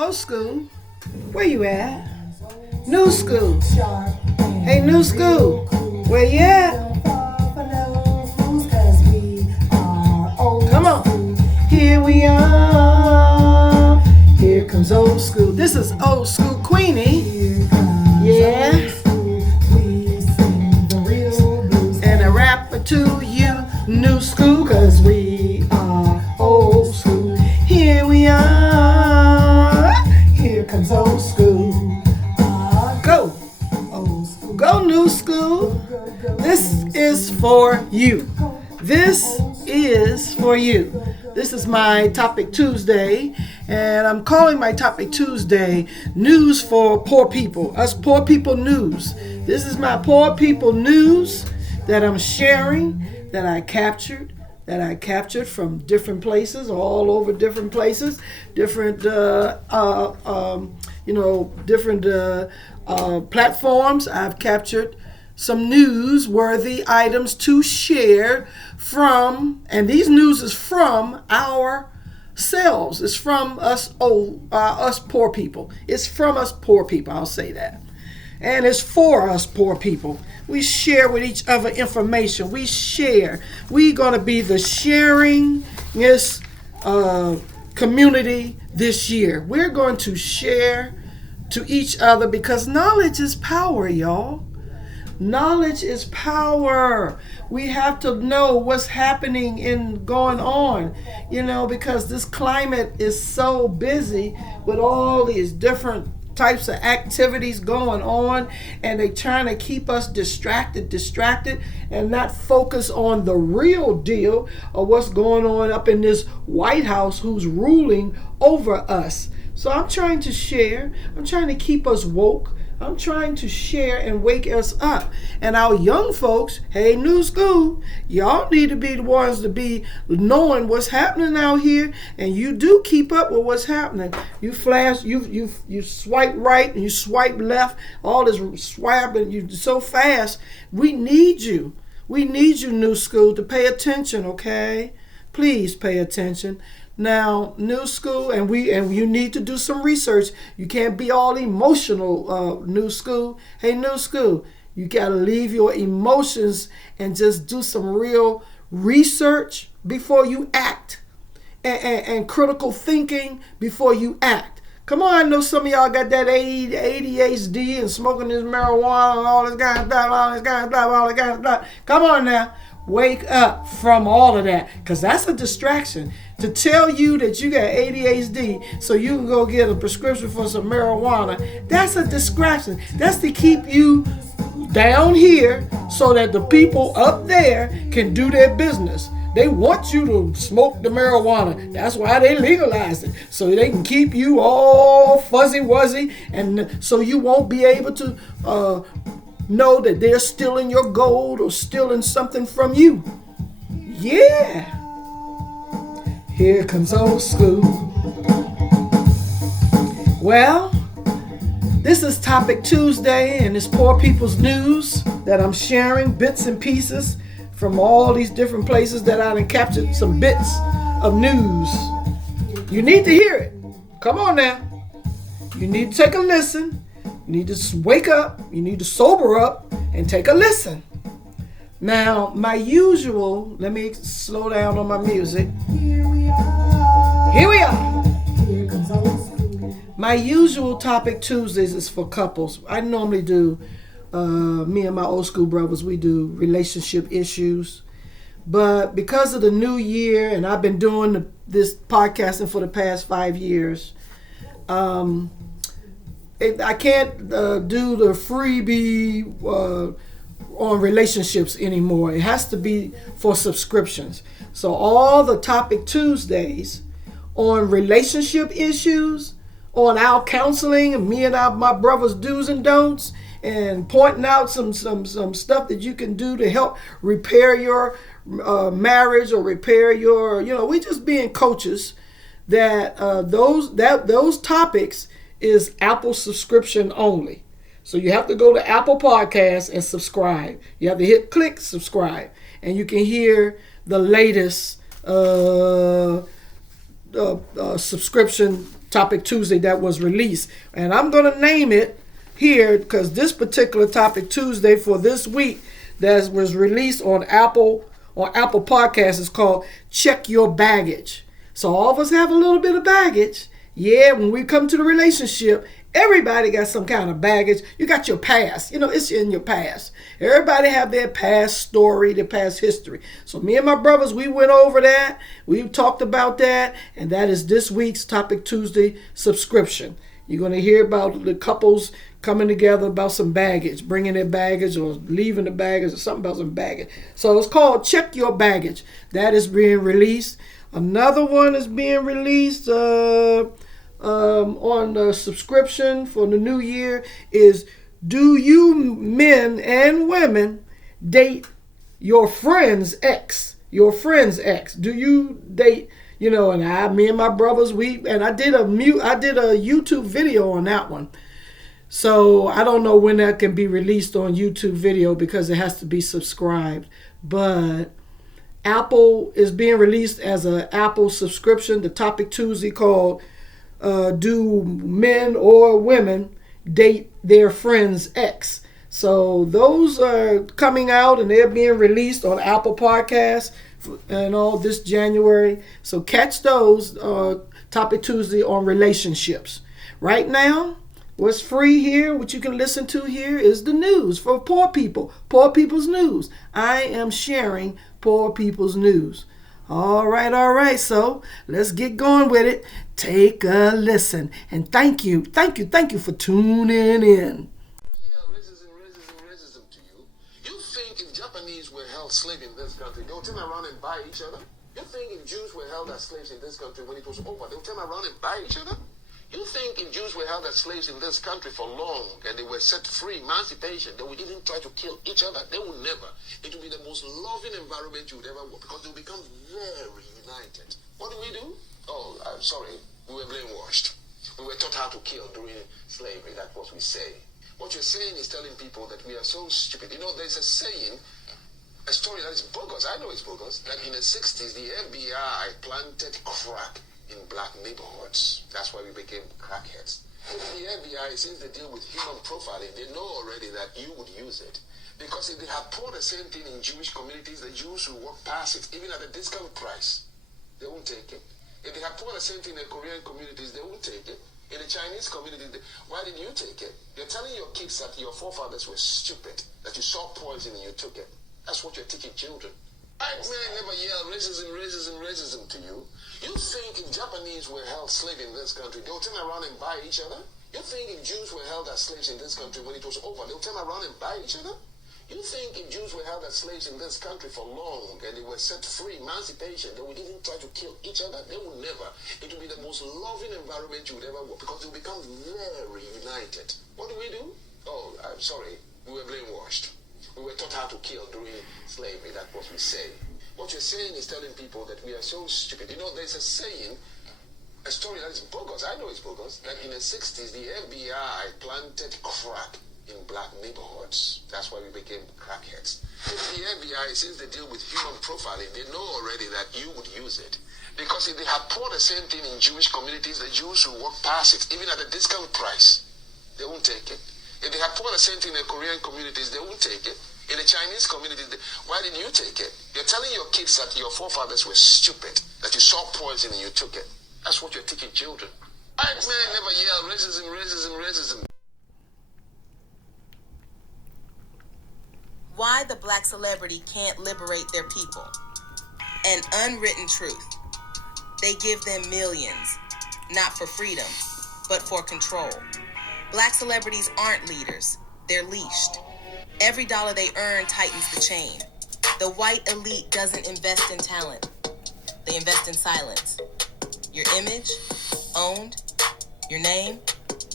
Old school, where you at? New school. Hey, new school, where you at? Come on. Here we are. Here comes old school. This is old school Queenie. Yeah. And a rapper to you, new school, cause we are old school. Here we are. Here comes old school. Go. Go new school. This is for you. This is for you. This is my Topic Tuesday, and I'm calling my Topic Tuesday News for Poor People. Us poor people news. This is my poor people news that I'm sharing, that I captured from different places, all over different places, different platforms. I've captured some newsworthy items to share from, and these news is from ourselves. It's from us poor people. It's from us poor people, I'll say that. And it's for us poor people. We share with each other information. We share. We're going to be the sharing community this year. We're going to share to each other because knowledge is power, y'all. Knowledge is power. We have to know what's happening and going on, because this climate is so busy with all these different types of activities going on, and they trying to keep us distracted and not focus on the real deal of what's going on up in this White House who's ruling over us. So I'm trying to share. I'm trying to keep us woke. I'm trying to share and wake us up. And our young folks, hey, new school, y'all need to be the ones to be knowing what's happening out here, and you do keep up with what's happening. You flash, you swipe right and you swipe left, all this swiping, you so fast. We need you. We need you, new school, to pay attention, okay? Please pay attention. Now, new school, and you need to do some research. You can't be all emotional, new school. Hey, new school, you got to leave your emotions and just do some real research before you act, and critical thinking before you act. Come on, I know some of y'all got that ADHD and smoking this marijuana and all this kind of stuff, Come on now. Wake up from all of that, because that's a distraction. To tell you that you got ADHD so you can go get a prescription for some marijuana, that's a distraction. That's to keep you down here so that the people up there can do their business. They want you to smoke the marijuana. That's why they legalized it, so they can keep you all fuzzy-wuzzy, and so you won't be able to know that they're stealing your gold or stealing something from you. Yeah. Here comes old school. Well, this is Topic Tuesday, and it's poor people's news that I'm sharing, bits and pieces from all these different places that I done captured some bits of news. You need to hear it. Come on now. You need to take a listen. You need to wake up. You need to sober up and take a listen. Now, my usual, let me slow down on my music. Here we are. Here comes old school. My usual Topic Tuesdays is for couples. I normally do, me and my old school brothers, we do relationship issues. But because of the new year, and I've been doing this podcasting for the past 5 years, I can't do the freebie on relationships anymore. It has to be for subscriptions. So all the Topic Tuesdays on relationship issues, on our counseling, and me and my brothers' do's and don'ts, and pointing out some stuff that you can do to help repair your marriage or repair your, we just being coaches. That those topics is Apple subscription only. So you have to go to Apple Podcasts and subscribe. You have to click subscribe, and you can hear the latest subscription Topic Tuesday that was released. And I'm going to name it here because this particular Topic Tuesday for this week that was released on Apple Podcasts is called Check Your Baggage. So all of us have a little bit of baggage. Yeah, when we come to the relationship, everybody got some kind of baggage. You got your past. It's in your past. Everybody have their past story, their past history. So me and my brothers, we went over that. We talked about that. And that is this week's Topic Tuesday subscription. You're going to hear about the couples coming together about some baggage, bringing their baggage or leaving the baggage or something about some baggage. So it's called Check Your Baggage. That is being released. Another one is being released on the subscription for the new year is, do you men and women date your friend's ex? Your friend's ex. Do you date, and me and my brothers, I did a YouTube video on that one. So I don't know when that can be released on YouTube video because it has to be subscribed. But Apple is being released as an Apple subscription. The Topic Tuesday called Do Men or Women Date Their Friend's Ex? So those are coming out and they're being released on Apple Podcasts and all this January. So catch those Topic Tuesday on relationships. Right now, what's free here, what you can listen to here is the news for poor people. Poor people's news. I am sharing poor people's news. All right. So let's get going with it. Take a listen. And thank you for tuning in. Racism to you. You think if Japanese were held slave in this country, they'll turn around and buy each other? You think if Jews were held as slaves in this country when it was over, they'll turn around and buy each other? You think if Jews were held as slaves in this country for long and they were set free, emancipation, they would even try to kill each other? They would never. It would be the most loving environment you would ever work because they will become very united. What do? Oh, I'm sorry. We were brainwashed. We were taught how to kill during slavery. That's what we say. What you're saying is telling people that we are so stupid. There's a saying, a story that is bogus. I know it's bogus. That in the 60s, the FBI planted crack in black neighborhoods. That's why we became crackheads. The FBI, since they deal with human profiling, they know already that you would use it. Because if they had poured the same thing in Jewish communities, the Jews will walk past it, even at a discount price. They won't take it. If they had poured the same thing in the Korean communities, they won't take it. In the Chinese community, why didn't you take it? You're telling your kids that your forefathers were stupid, that you saw poison and you took it. That's what you're teaching children. White men never yell racism to you. You think if Japanese were held slave in this country, they'll turn around and buy each other? You think if Jews were held as slaves in this country when it was over, they'll turn around and buy each other? You think if Jews were held as slaves in this country for long and they were set free, emancipation, they would even try to kill each other? They would never. It would be the most loving environment you would ever work because they will become very united. What do? Oh, I'm sorry. We were brainwashed. We were taught how to kill during slavery. That's what we say. What you're saying is telling people that we are so stupid. There's a saying, a story that is bogus. I know it's bogus. That in the 60s, the FBI planted crack in black neighborhoods. That's why we became crackheads. The FBI, since they deal with human profiling, they know already that you would use it. Because if they had poured the same thing in Jewish communities, the Jews will walk past it, even at a discount price. They won't take it. If they had poured the same thing in the Korean communities, they won't take it. In the Chinese community, why didn't you take it? You're telling your kids that your forefathers were stupid, that you saw poison and you took it. That's what you're teaching children. White men never yell racism. Why the black celebrity can't liberate their people. An unwritten truth. They give them millions, not for freedom, but for control. Black celebrities aren't leaders, they're leashed. Every dollar they earn tightens the chain. The white elite doesn't invest in talent. They invest in silence. Your image, owned. Your name,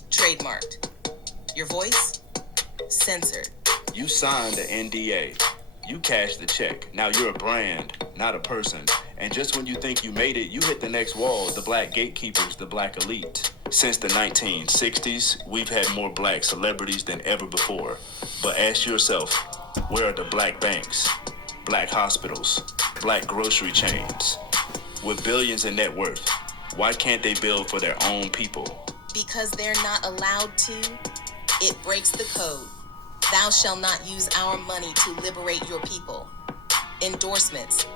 trademarked. Your voice, censored. You signed the NDA. You cashed the check. Now you're a brand, not a person. And just when you think you made it, you hit the next wall, the black gatekeepers, the black elite. Since the 1960s, we've had more black celebrities than ever before. But ask yourself, where are the black banks, black hospitals, black grocery chains? With billions in net worth, Why can't they build for their own people? Because they're not allowed to. It breaks the code. Thou shalt not use our money to liberate your people. Endorsements,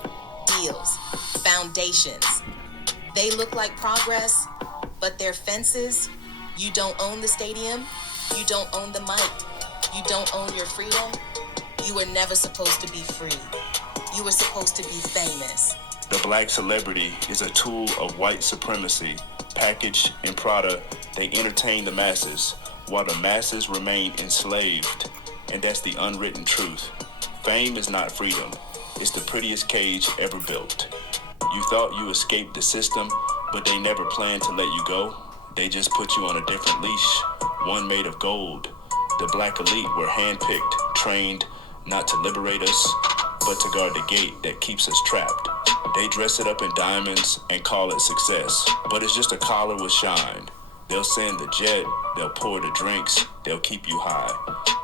deals, foundations. They look like progress, but they're fences. You don't own the stadium. You don't own the mic. You don't own your freedom. You were never supposed to be free. You were supposed to be famous. The black celebrity is a tool of white supremacy. Packaged in Prada, they entertain the masses, while the masses remain enslaved. And that's the unwritten truth. Fame is not freedom. It's the prettiest cage ever built. You thought you escaped the system, but they never planned to let you go. They just put you on a different leash, one made of gold. The black elite were handpicked, trained not to liberate us, but to guard the gate that keeps us trapped. They dress it up in diamonds and call it success, but it's just a collar with shine. They'll send the jet, they'll pour the drinks, they'll keep you high.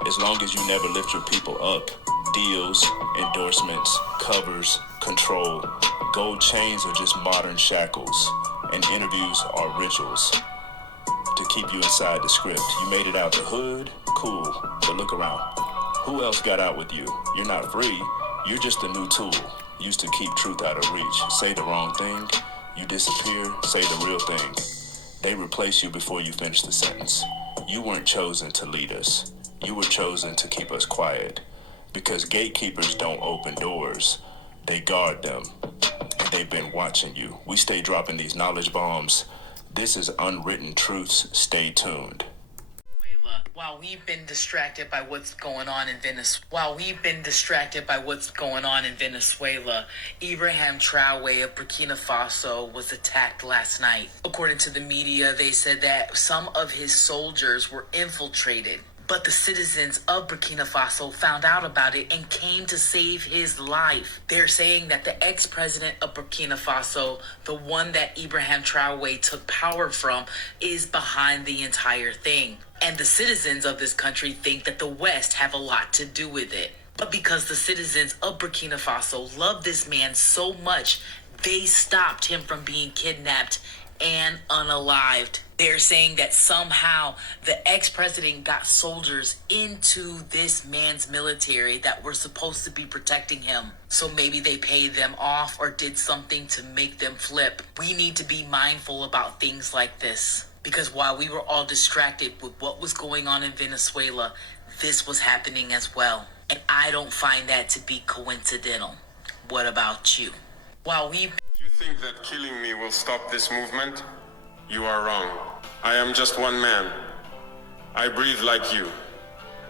As long as you never lift your people up. Deals, endorsements, covers, control. Gold chains are just modern shackles, and interviews are rituals to keep you inside the script. You made it out the hood, cool, but look around. Who else got out with you? You're not free, you're just a new tool, used to keep truth out of reach. Say the wrong thing, you disappear, say the real thing. They replace you before you finish the sentence. You weren't chosen to lead us. You were chosen to keep us quiet. Because gatekeepers don't open doors, they guard them. And they've been watching you. We stay dropping these knowledge bombs. This is Unwritten Truths. Stay tuned. While we've been distracted by what's going on in Venezuela, Ibrahim Traoré of Burkina Faso was attacked last night. According to the media, they said that some of his soldiers were infiltrated, but the citizens of Burkina Faso found out about it and came to save his life. They're saying that the ex-president of Burkina Faso, the one that Ibrahim Traoré took power from, is behind the entire thing. And the citizens of this country think that the West have a lot to do with it. But because the citizens of Burkina Faso love this man so much, they stopped him from being kidnapped and unalived. They're saying that somehow the ex-president got soldiers into this man's military that were supposed to be protecting him. So maybe they paid them off or did something to make them flip. We need to be mindful about things like this, because while we were all distracted with what was going on in Venezuela, this was happening as well. And I don't find that to be coincidental. What about you? You think that killing me will stop this movement? You are wrong. I am just one man. I breathe like you.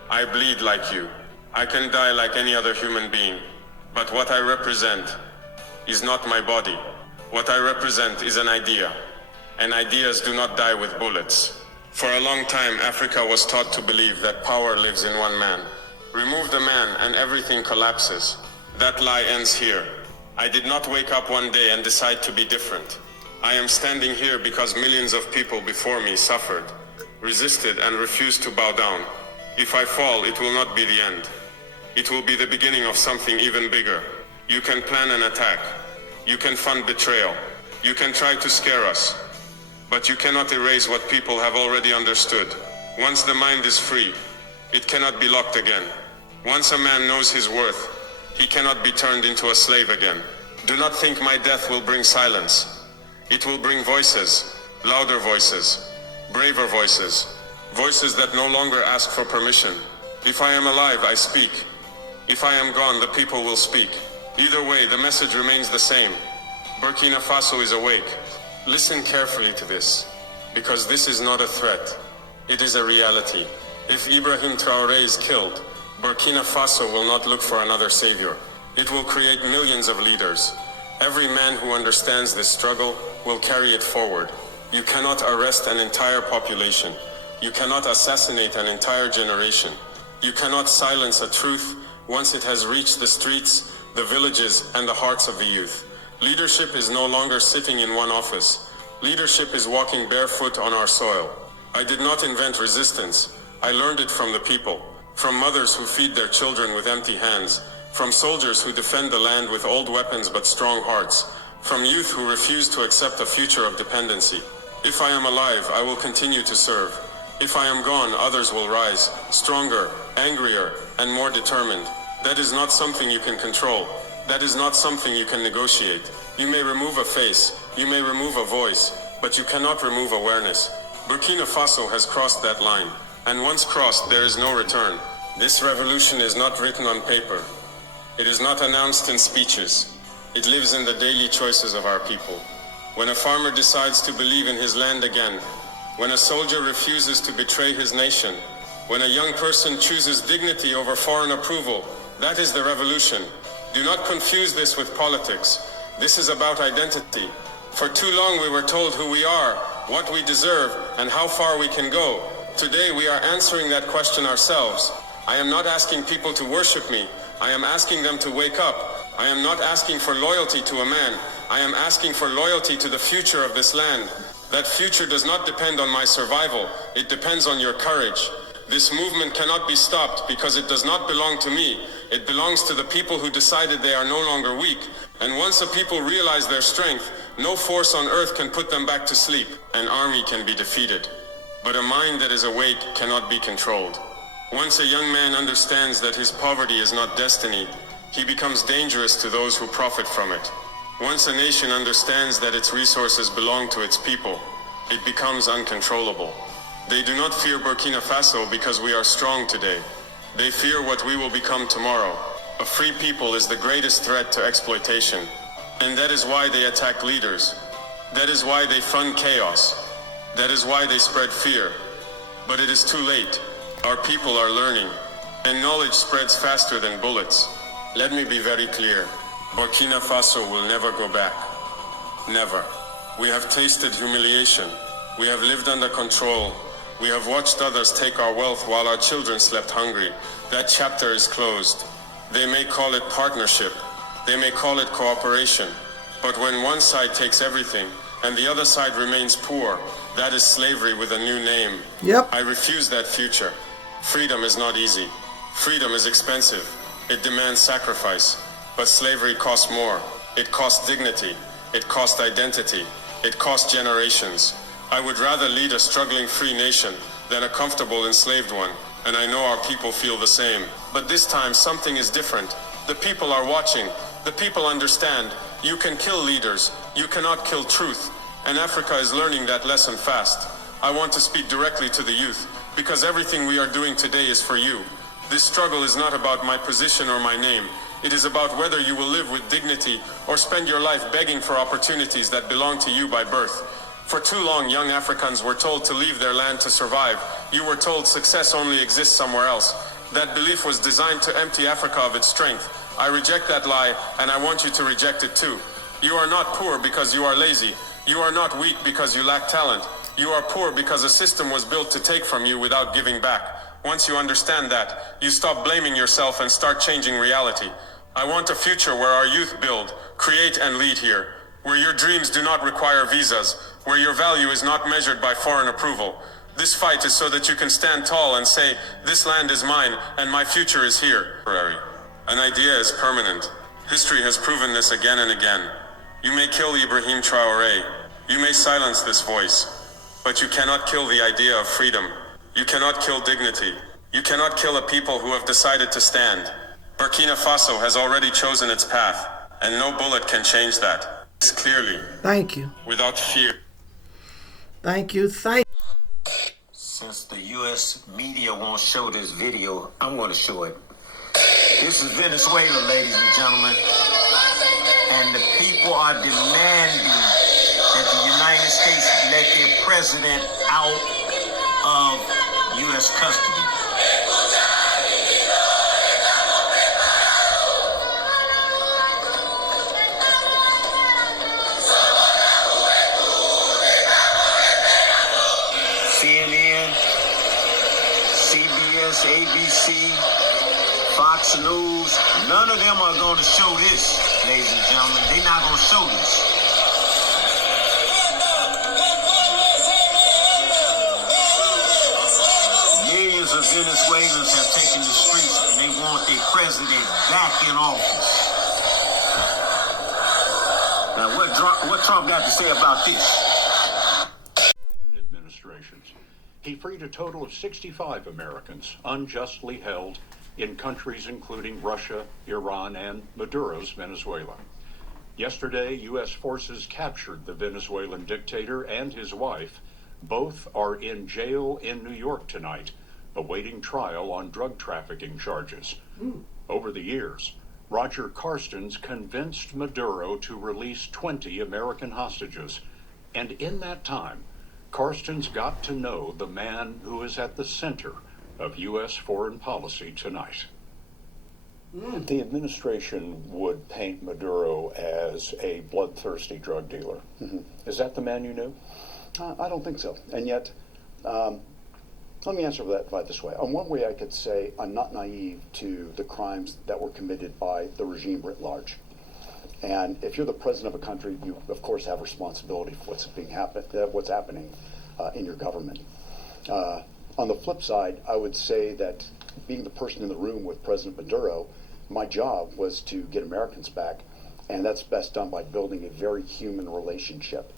I bleed like you. I can die like any other human being. But what I represent is not my body. What I represent is an idea. And ideas do not die with bullets. For a long time, Africa was taught to believe that power lives in one man. Remove the man and everything collapses. That lie ends here. I did not wake up one day and decide to be different. I am standing here because millions of people before me suffered, resisted, and refused to bow down. If I fall, it will not be the end. It will be the beginning of something even bigger. You can plan an attack. You can fund betrayal. You can try to scare us. But you cannot erase what people have already understood. Once the mind is free, it cannot be locked again. Once a man knows his worth, he cannot be turned into a slave again. Do not think my death will bring silence. It will bring voices, louder voices, braver voices, voices that no longer ask for permission. If I am alive, I speak. If I am gone, the people will speak. Either way, the message remains the same. Burkina Faso is awake. Listen carefully to this, because this is not a threat. It is a reality. If Ibrahim Traoré is killed, Burkina Faso will not look for another savior. It will create millions of leaders. Every man who understands this struggle will carry it forward. You cannot arrest an entire population. You cannot assassinate an entire generation. You cannot silence a truth once it has reached the streets, the villages, and the hearts of the youth. Leadership is no longer sitting in one office. Leadership is walking barefoot on our soil. I did not invent resistance. I learned it from the people, from mothers who feed their children with empty hands, from soldiers who defend the land with old weapons but strong hearts, from youth who refuse to accept a future of dependency. If I am alive, I will continue to serve. If I am gone, others will rise, stronger, angrier, and more determined. That is not something you can control. That is not something you can negotiate. You may remove a face, you may remove a voice, but you cannot remove awareness. Burkina Faso has crossed that line, and once crossed, there is no return. This revolution is not written on paper. It is not announced in speeches. It lives in the daily choices of our people. When a farmer decides to believe in his land again, when a soldier refuses to betray his nation, when a young person chooses dignity over foreign approval, that is the revolution. Do not confuse this with politics. This is about identity. For too long we were told who we are, what we deserve, and how far we can go. Today we are answering that question ourselves. I am not asking people to worship me. I am asking them to wake up. I am not asking for loyalty to a man. I am asking for loyalty to the future of this land. That future does not depend on my survival. It depends on your courage. This movement cannot be stopped because it does not belong to me. It belongs to the people who decided they are no longer weak. And once a people realize their strength, no force on earth can put them back to sleep. An army can be defeated, but a mind that is awake cannot be controlled. Once a young man understands that his poverty is not destiny, he becomes dangerous to those who profit from it. Once a nation understands that its resources belong to its people, it becomes uncontrollable. They do not fear Burkina Faso because we are strong today. They fear what we will become tomorrow. A free people is the greatest threat to exploitation. And that is why they attack leaders. That is why they fund chaos. That is why they spread fear. But it is too late. Our people are learning, and knowledge spreads faster than bullets. Let me be very clear. Burkina Faso will never go back. Never. We have tasted humiliation. We have lived under control. We have watched others take our wealth while our children slept hungry. That chapter is closed. They may call it partnership. They may call it cooperation. But when one side takes everything and the other side remains poor, that is slavery with a new name. Yep. I refuse that future. Freedom is not easy. Freedom is expensive. It demands sacrifice. But slavery costs more. It costs dignity. It costs identity. It costs generations. I would rather lead a struggling free nation than a comfortable enslaved one. And I know our people feel the same. But this time something is different. The people are watching. The people understand. You can kill leaders. You cannot kill truth. And Africa is learning that lesson fast. I want to speak directly to the youth, because everything we are doing today is for you. This struggle is not about my position or my name. It is about whether you will live with dignity or spend your life begging for opportunities that belong to you by birth. For too long, young Africans were told to leave their land to survive. You were told success only exists somewhere else. That belief was designed to empty Africa of its strength. I reject that lie, and I want you to reject it too. You are not poor because you are lazy. You are not weak because you lack talent. You are poor because a system was built to take from you without giving back. Once you understand that, you stop blaming yourself and start changing reality. I want a future where our youth build, create, and lead here, where your dreams do not require visas, where your value is not measured by foreign approval. This fight is so that you can stand tall and say, this land is mine and my future is here. An idea is permanent. History has proven this again and again. You may kill Ibrahim Traoré. You may silence this voice. But you cannot kill the idea of freedom. You cannot kill dignity. You cannot kill a people who have decided to stand. Burkina Faso has already chosen its path, and no bullet can change that. It's clearly. Thank you. Without fear. Thank you. Since the U.S. media won't show this video, I'm going to show it. This is Venezuela, ladies and gentlemen. And the people are demanding that the United States let their president out of U.S. custody. CNN, CBS, ABC, Fox News, none of them are going to show this, ladies and gentlemen. They're not going to show this. Millions of Venezuelans have taken the streets and they want their president back in office. Now, what What Trump got to say about this? Administrations. He freed a total of 65 Americans unjustly held in countries including Russia, Iran, and Maduro's Venezuela. Yesterday, U.S. forces captured the Venezuelan dictator and his wife. Both are in jail in New York tonight, awaiting trial on drug trafficking charges. Over the years, Roger Carstens convinced Maduro to release 20 American hostages. And in that time, Carstens got to know the man who is at the center of U.S. foreign policy tonight. The administration would paint Maduro as a bloodthirsty drug dealer. Is that the man you knew? I don't think so. And yet, let me answer that by this way. On one way, I could say I'm not naive to the crimes that were committed by the regime writ large. And if you're the president of a country, you of course have responsibility for what's happening in your government. On the flip side, I would say that being the person in the room with President Maduro, my job was to get Americans back, and that's best done by building a very human relationship.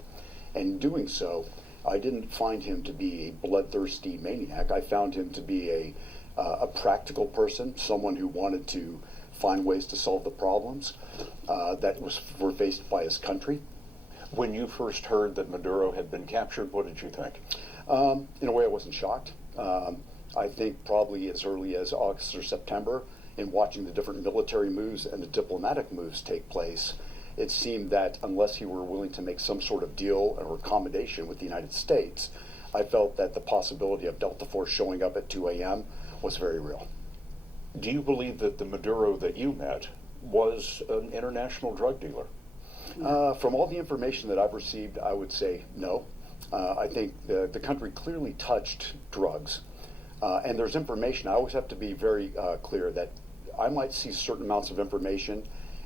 And in doing so, I didn't find him to be a bloodthirsty maniac. I found him to be a practical person, someone who wanted to find ways to solve the problems that were faced by his country. When you first heard that Maduro had been captured, what did you think? In a way, I wasn't shocked. I think probably as early as August or September, in watching the different military moves and the diplomatic moves take place, it seemed that unless he were willing to make some sort of deal or accommodation with the United States, I felt that the possibility of Delta Force showing up at 2 a.m. was very real. Do you believe that the Maduro that you met was an international drug dealer? From all the information that I've received, I would say no. I think the country clearly touched drugs. And there's information. I always have to be very clear that I might see certain amounts of information,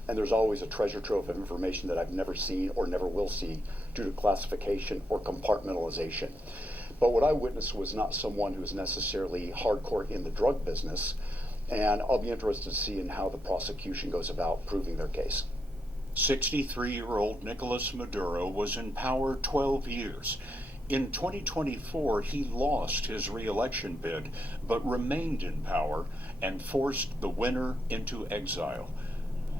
and there's always a treasure trove of information that I've never seen or never will see due to classification or compartmentalization. But what I witnessed was not someone who's necessarily hardcore in the drug business, and I'll be interested to see in how the prosecution goes about proving their case. 63-year-old Nicolas Maduro was in power 12 years. In 2024, he lost his re-election bid, but remained in power and forced the winner into exile.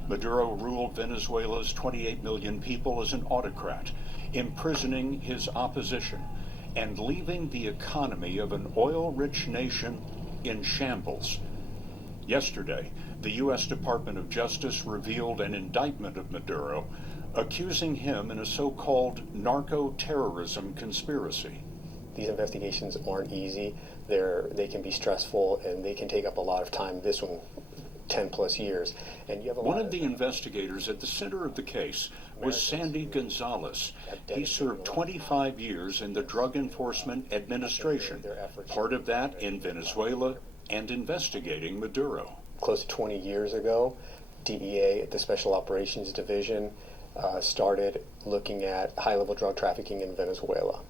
Maduro ruled Venezuela's 28 million people as an autocrat, imprisoning his opposition and leaving the economy of an oil-rich nation in shambles. Yesterday, the U.S. Department of Justice revealed an indictment of Maduro, accusing him in a so-called narco-terrorism conspiracy. These investigations aren't easy. They can be stressful, and they can take up a lot of time. This one, 10 plus years. And you have One of the investigators at the center of the case was Sandy Gonzalez. He served 25 years in the Drug Enforcement Administration, part of that in Venezuela and investigating Maduro. Close to 20 years ago, DEA, the Special Operations Division, started looking at high-level drug trafficking in Venezuela.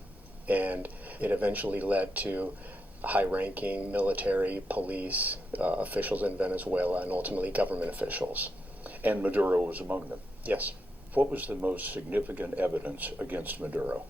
And it eventually led to high-ranking military, police officials in Venezuela, and ultimately government officials. And Maduro was among them. Yes. What was the most significant evidence against Maduro?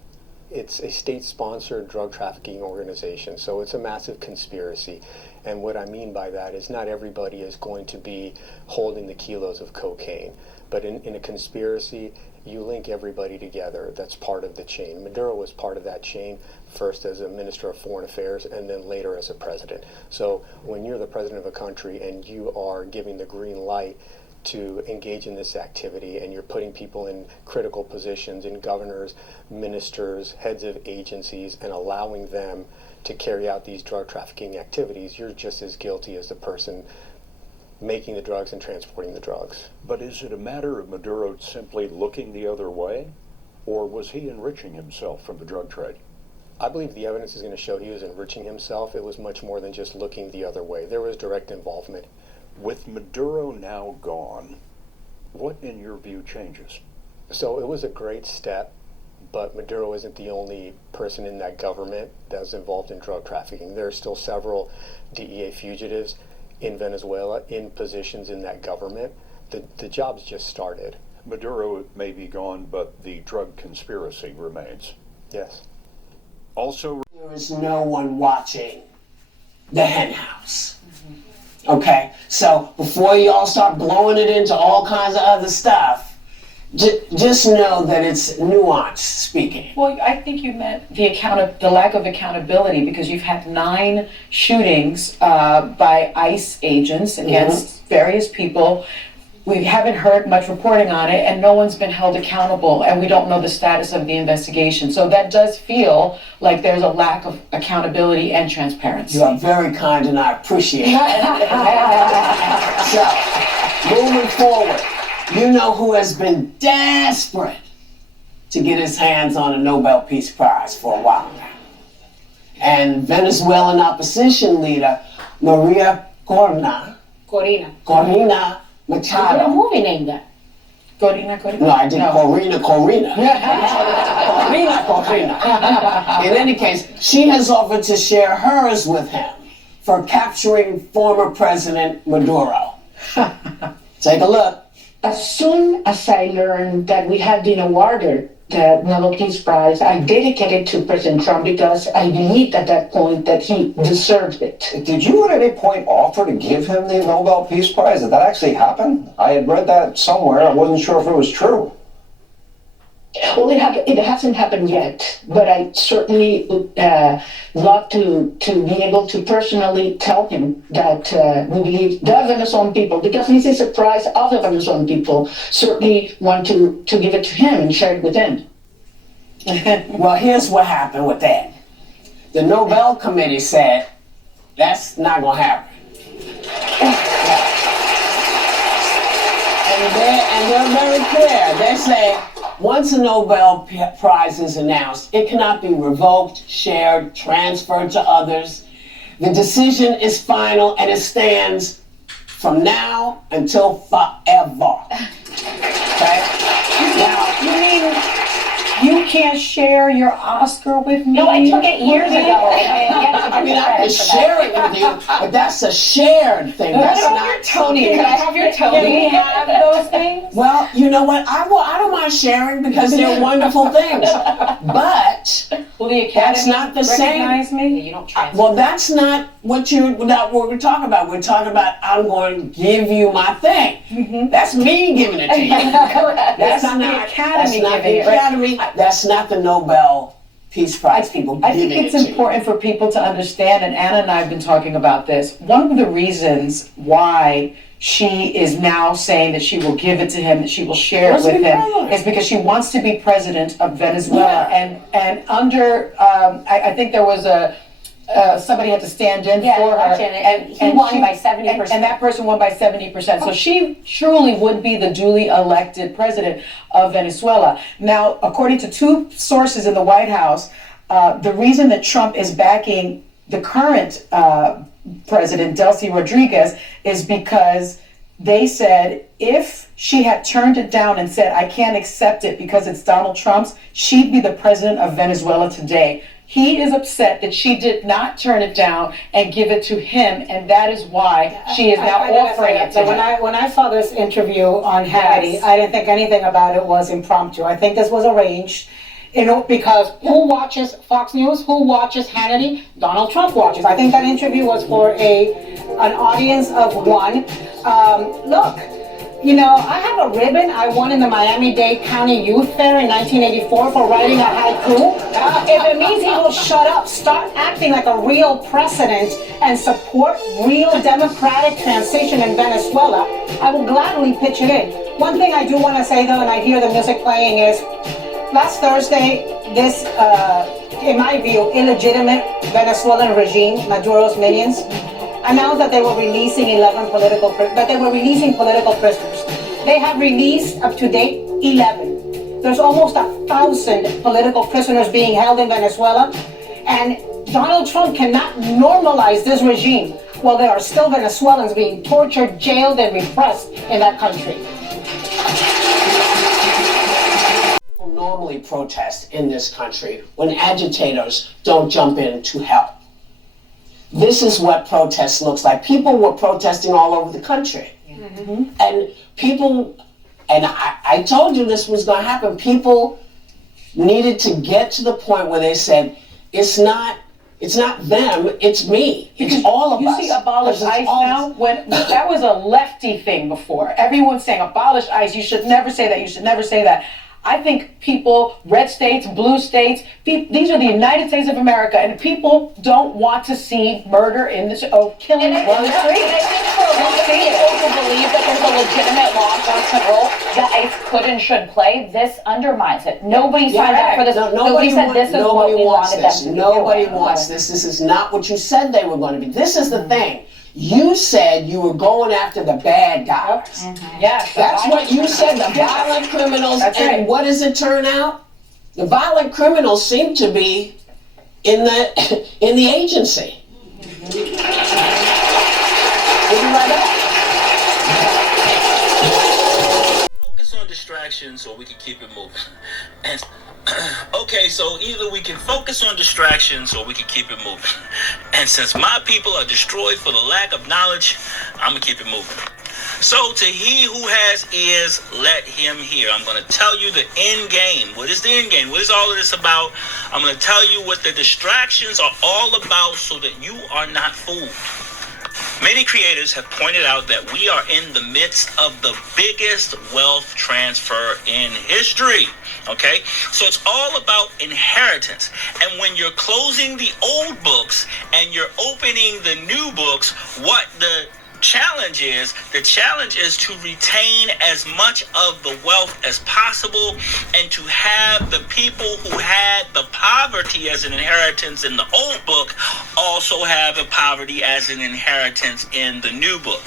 It's a state-sponsored drug trafficking organization, so it's a massive conspiracy. And what I mean by that is not everybody is going to be holding the kilos of cocaine. But in a conspiracy, you link everybody together that's part of the chain. Maduro was part of that chain, first as a Minister of Foreign Affairs and then later as a president. So when you're the president of a country and you are giving the green light to engage in this activity, and you're putting people in critical positions, in governors, ministers, heads of agencies, and allowing them to carry out these drug trafficking activities, you're just as guilty as the person making the drugs and transporting the drugs. But is it a matter of Maduro simply looking the other way, or was he enriching himself from the drug trade? I believe the evidence is going to show he was enriching himself. It was much more than just looking the other way. There was direct involvement. With Maduro now gone, what in your view changes? So it was a great step, but Maduro isn't the only person in that government that was involved in drug trafficking. There are still several DEA fugitives in Venezuela in positions in that government. The job's just started. Maduro may be gone, but the drug conspiracy remains. Yes. Also, there is no one watching the hen house. Okay, so before y'all start blowing it into all kinds of other stuff, just know that it's nuanced speaking. Well, I think you meant the lack of accountability, because you've had 9 shootings by ICE agents against various people. We haven't heard much reporting on it, and no one's been held accountable, and we don't know the status of the investigation. So that does feel like there's a lack of accountability and transparency. You are very kind, and I appreciate it. So, moving forward, you know who has been desperate to get his hands on a Nobel Peace Prize for a while now. And Venezuelan opposition leader Maria Corina Machado. What a movie named that? Corina. No, I did Corina. Corina. In any case, she has offered to share hers with him for capturing former President Maduro. Take a look. As soon as I learned that we had been awarded the Nobel Peace Prize, I dedicated to President Trump because I believed at that point that he deserved it. Did you at any point offer to give him the Nobel Peace Prize? Did that actually happen? I had read that somewhere. I wasn't sure if it was true. Well, it hasn't happened yet, but I certainly would love to be able to personally tell him that we believe the Venezuelan people, because this is a prize of the Venezuelan people, certainly want to give it to him and share it with them. Well, here's what happened with that. The Nobel Committee said, that's not going to happen. And they're very clear. They say, once a Nobel Prize is announced, it cannot be revoked, shared, transferred to others. The decision is final, and it stands from now until forever. Okay? Now, you mean you can't share your Oscar with me? No, I took it years ago. I mean, I can share it with you, but that's a shared thing. That's not your Tony. Can I have your Tony? Do we have those things? Well, you know what? I don't mind sharing because they're wonderful things. But will the Academy that's not the recognize same. me? You don't transfer. Well, that's not what we're talking about. We're talking about I'm going to give you my thing. Mm-hmm. That's me giving it to you. That's not the Academy giving it. Academy. That's not the Nobel Peace Prize people. I think it's important for people to understand, and Anna and I have been talking about this. One of the reasons why she is now saying that she will give it to him, that she will share it with him, is because she wants to be president of Venezuela. Yeah. And under, I think there was somebody had to stand in for her, and he won by 70%. And that person won by 70%. So she truly would be the duly elected president of Venezuela. Now, according to 2 sources in the White House, the reason that Trump is backing the current president, Delcy Rodriguez, is because they said if she had turned it down and said, I can't accept it because it's Donald Trump's, she'd be the president of Venezuela today. He is upset that she did not turn it down and give it to him, and that is why she is now offering it to him. When I saw this interview on Hannity, yes, I didn't think anything about it was impromptu. I think this was arranged, because who watches Fox News? Who watches Hannity? Donald Trump watches. I think that interview was for an audience of 1. Look. I have a ribbon I won in the Miami-Dade County Youth Fair in 1984 for writing a haiku. If it means he will shut up, start acting like a real president, and support real democratic transition in Venezuela, I will gladly pitch it in. One thing I do want to say, though, and I hear the music playing, is last Thursday, this, in my view, illegitimate Venezuelan regime, Maduro's minions, announced that they were releasing political prisoners. They have released, up to date, 11. There's almost 1,000 political prisoners being held in Venezuela, and Donald Trump cannot normalize this regime while there are still Venezuelans being tortured, jailed, and repressed in that country. People normally protest in this country when agitators don't jump in to help. This is what protest looks like. People were protesting all over the country. Mm-hmm. And people And I told you this was going to happen. People needed to get to the point where they said, it's not them, it's me. It's all of us. You see abolish ICE now? When that was a lefty thing before. Everyone's saying abolish ICE. You should never say that. You should never say that. I think people, red states, blue states, these are the United States of America, and people don't want to see murder in this, killing on the street. And I think for a lot of people who believe that there's a legitimate law enforcement role that ICE could and should play, this undermines it. Nobody signed up for this. Nobody said this is what we wanted them to do. Nobody wants this. This is not what you said they were going to be. This is the thing. You said you were going after the bad guys. Yes. That's what you said, the violent criminals. That's and right. what does it turn out? The violent criminals seem to be in the agency. We'll be right back. Focus on distractions or we can keep it moving. And okay, so either we can focus on distractions or we can keep it moving. And since my people are destroyed for the lack of knowledge, I'm going to keep it moving. So to he who has ears, let him hear. I'm going to tell you the end game. What is the end game? What is all of this about? I'm going to tell you what the distractions are all about so that you are not fooled. Many creators have pointed out that we are in the midst of the biggest wealth transfer in history. Okay, so it's all about inheritance. And when you're closing the old books and you're opening the new books, what the challenge is to retain as much of the wealth as possible and to have the people who had the poverty as an inheritance in the old book also have a poverty as an inheritance in the new book.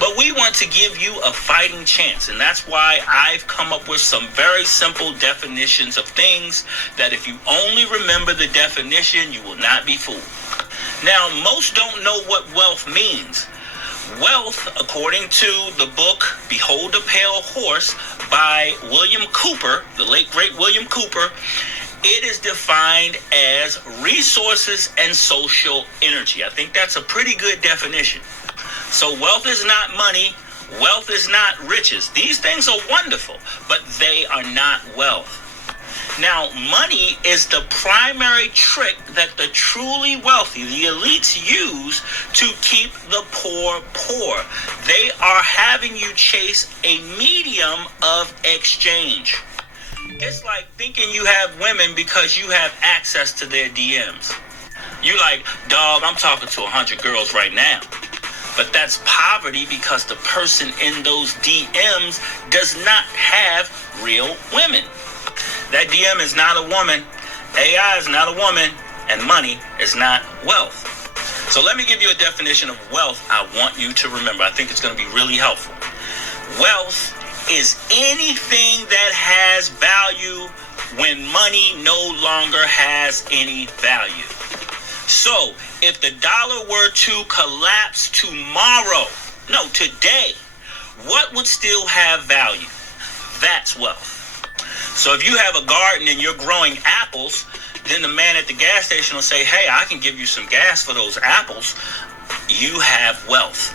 But we want to give you a fighting chance, and that's why I've come up with some very simple definitions of things that if you only remember the definition, you will not be fooled. Now, most don't know what wealth means. Wealth, according to the book Behold a Pale Horse by William Cooper, the late great William Cooper, it is defined as resources and social energy. I think that's a pretty good definition. So wealth is not money, wealth is not riches. These things are wonderful, but they are not wealth. Now, money is the primary trick that the truly wealthy, the elites, use to keep the poor poor. They are having you chase a medium of exchange. It's like thinking you have women because you have access to their DMs. You like, dog, I'm talking to 100 girls right now. But that's poverty because the person in those DMs does not have real women. That DM is not a woman, AI is not a woman, and money is not wealth. So let me give you a definition of wealth I want you to remember. I think it's going to be really helpful. Wealth is anything that has value when money no longer has any value. So if the dollar were to collapse tomorrow, no, today, what would still have value? That's wealth. So if you have a garden and you're growing apples, then the man at the gas station will say, hey, I can give you some gas for those apples. You have wealth.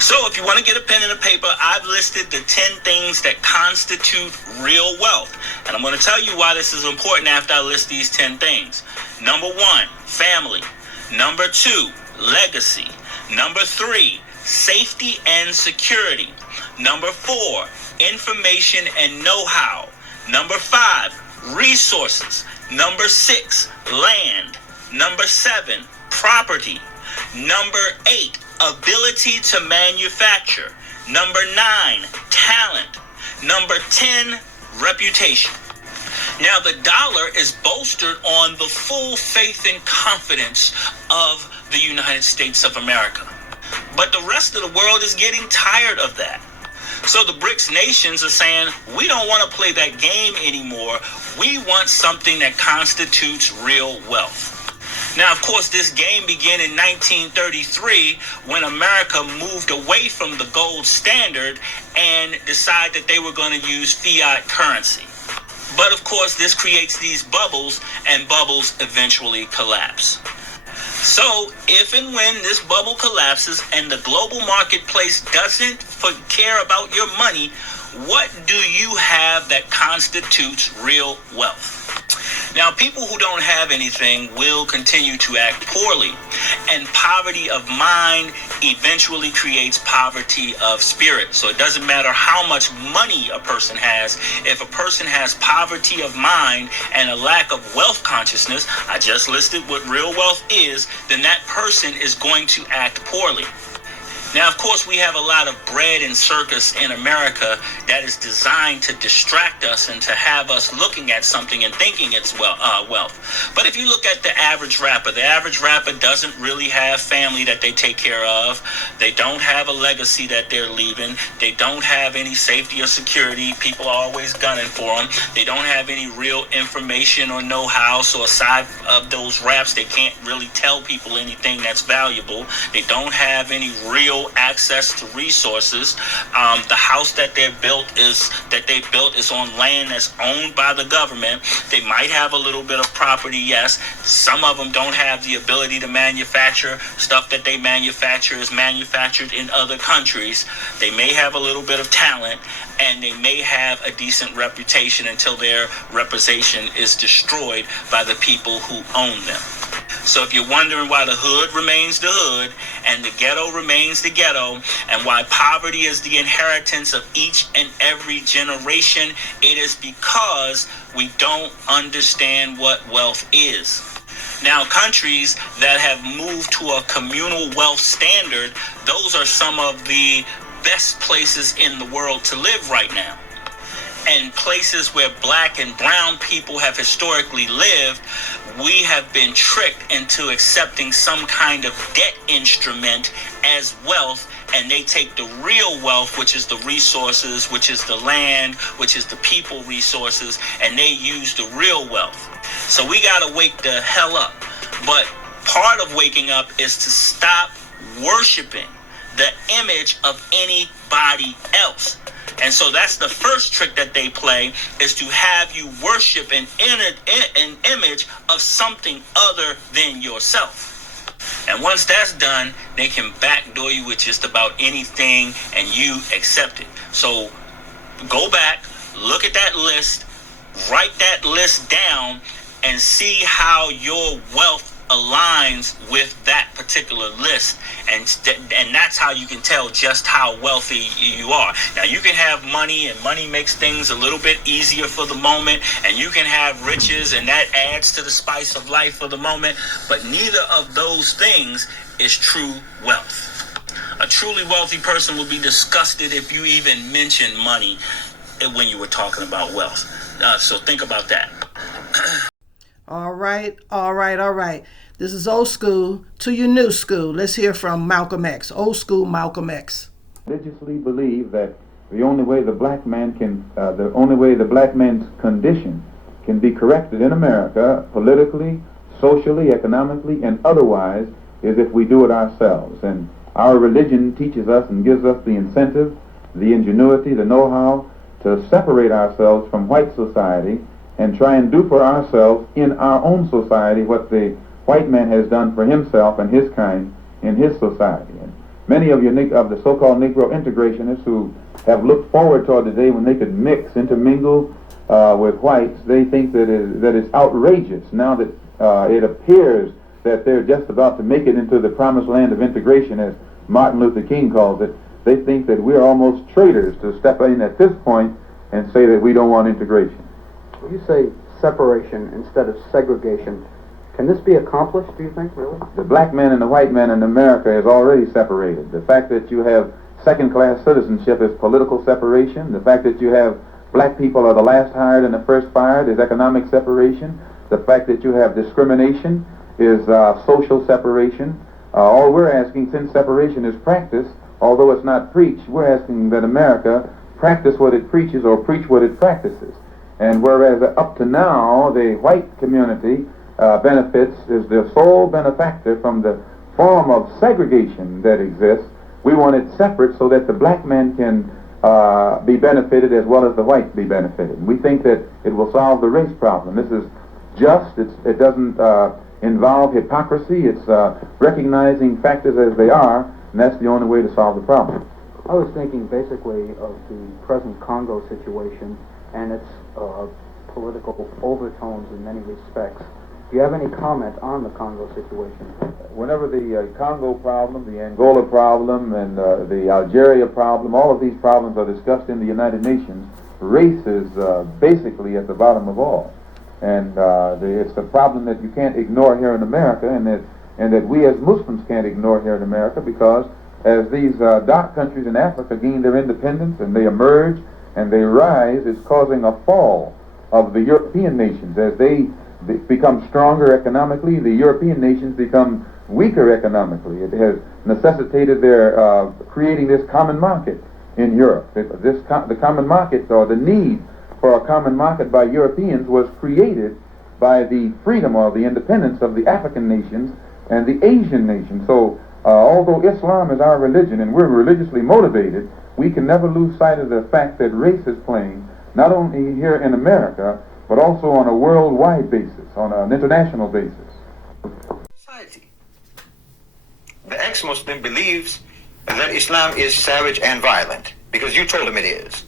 So if you want to get a pen and a paper, I've listed the 10 things that constitute real wealth. And I'm going to tell you why this is important after I list these 10 things. Number 1, family. Number 2, legacy. Number 3, safety and security. Number 4, information and know-how. Number 5, resources. Number 6, land. Number 7, property. Number 8, ability to manufacture. Number 9, talent. Number 10, reputation. Now, the dollar is bolstered on the full faith and confidence of the United States of America. But the rest of the world is getting tired of that. So the BRICS nations are saying, we don't want to play that game anymore. We want something that constitutes real wealth. Now, of course, this game began in 1933 when America moved away from the gold standard and decided that they were going to use fiat currency. But of course, this creates these bubbles, and bubbles eventually collapse. So if and when this bubble collapses and the global marketplace doesn't care about your money, What do you have that constitutes real wealth? Now, people who don't have anything will continue to act poorly, and poverty of mind eventually creates poverty of spirit. So it doesn't matter how much money a person has. If a person has poverty of mind and a lack of wealth consciousness, I just listed what real wealth is, then that person is going to act poorly. Now, of course, we have a lot of bread and circus in America that is designed to distract us and to have us looking at something and thinking it's wealth. But if you look at the average rapper doesn't really have family that they take care of. They don't have a legacy that they're leaving. They don't have any safety or security. People are always gunning for them. They don't have any real information or know-how. So aside of those raps, they can't really tell people anything that's valuable. They don't have any real access to resources. The house that they built is on land that's owned by the government. They might have a little bit of property, yes. Some of them don't have the ability to manufacture. Stuff that they manufacture is manufactured in other countries. They may have a little bit of talent, and they may have a decent reputation until their reputation is destroyed by the people who own them. So if you're wondering why the hood remains the hood and the ghetto remains the ghetto, and why poverty is the inheritance of each and every generation, it is because we don't understand what wealth is. Now, countries that have moved to a communal wealth standard, those are some of the best places in the world to live right now. And places where black and brown people have historically lived, we have been tricked into accepting some kind of debt instrument as wealth, and they take the real wealth, which is the resources, which is the land, which is the people resources, and they use the real wealth. So we gotta wake the hell up. But part of waking up is to stop worshiping the image of anybody else. And so that's the first trick that they play, is to have you worship an image of something other than yourself. And once that's done, they can backdoor you with just about anything and you accept it. So go back, look at that list, write that list down, and see how your wealth aligns with that particular list, and that's how you can tell just how wealthy you are. Now, you can have money, and money makes things a little bit easier for the moment, and you can have riches, and that adds to the spice of life for the moment, but neither of those things is true wealth. A truly wealthy person would be disgusted if you even mention money when you were talking about wealth. So think about that. All right. This is old school to your new school. Let's hear from Malcolm X. Old school Malcolm X. Religiously believe that the only way the black man's condition can be corrected in America, politically, socially, economically, and otherwise, is if we do it ourselves. And our religion teaches us and gives us the incentive, the ingenuity, the know-how to separate ourselves from white society and try and do for ourselves in our own society what the white man has done for himself and his kind in his society. And many of the so-called Negro integrationists who have looked forward toward the day when they could intermingle with whites, they think that it's outrageous now that it appears that they're just about to make it into the promised land of integration, as Martin Luther King calls it. They think that we're almost traitors to step in at this point and say that we don't want integration. You say separation instead of segregation. Can this be accomplished, do you think, really? The black man and the white man in America is already separated. The fact that you have second-class citizenship is political separation. The fact that you have black people are the last hired and the first fired is economic separation. The fact that you have discrimination is social separation. All we're asking, since separation is practiced, although it's not preached, we're asking that America practice what it preaches or preach what it practices. And whereas up to now, the white community benefits, is the sole benefactor from the form of segregation that exists, we want it separate so that the black man can be benefited as well as the white be benefited. We think that it will solve the race problem. This is just, it doesn't involve hypocrisy, it's recognizing factors as they are, and that's the only way to solve the problem. I was thinking basically of the present Congo situation and its political overtones in many respects. Do you have any comment on the Congo situation? Whenever the Congo problem, the Angola problem, and the Algeria problem, all of these problems are discussed in the United Nations, race is basically at the bottom of all. And it's a problem that you can't ignore here in America, and that we as Muslims can't ignore here in America, because as these dark countries in Africa gain their independence and they emerge and they rise, it's causing a fall of the European nations. As they become stronger economically, the European nations become weaker economically. It has necessitated their creating this common market in Europe. The common market, or the need for a common market by Europeans, was created by the freedom or the independence of the African nations and the Asian nations. So although Islam is our religion and we're religiously motivated, we can never lose sight of the fact that race is playing, not only here in America, but also on a worldwide basis, on an international basis. Society. The ex-Muslim believes that Islam is savage and violent because you told him it is.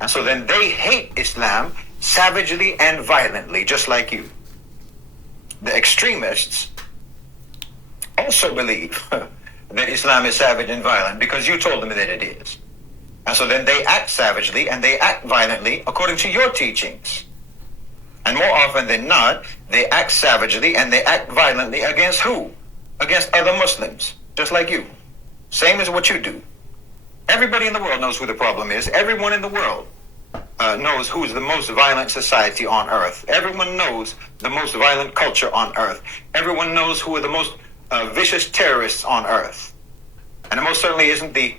And so then they hate Islam savagely and violently, just like you. The extremists also believe that Islam is savage and violent because you told them that it is. And so then they act savagely and they act violently according to your teachings. And more often than not, they act savagely and they act violently against who? Against other Muslims, just like you. Same as what you do. Everybody in the world knows who the problem is. Everyone in the world knows who's the most violent society on earth. Everyone knows the most violent culture on earth. Everyone knows who are the most vicious terrorists on earth. And it most certainly isn't the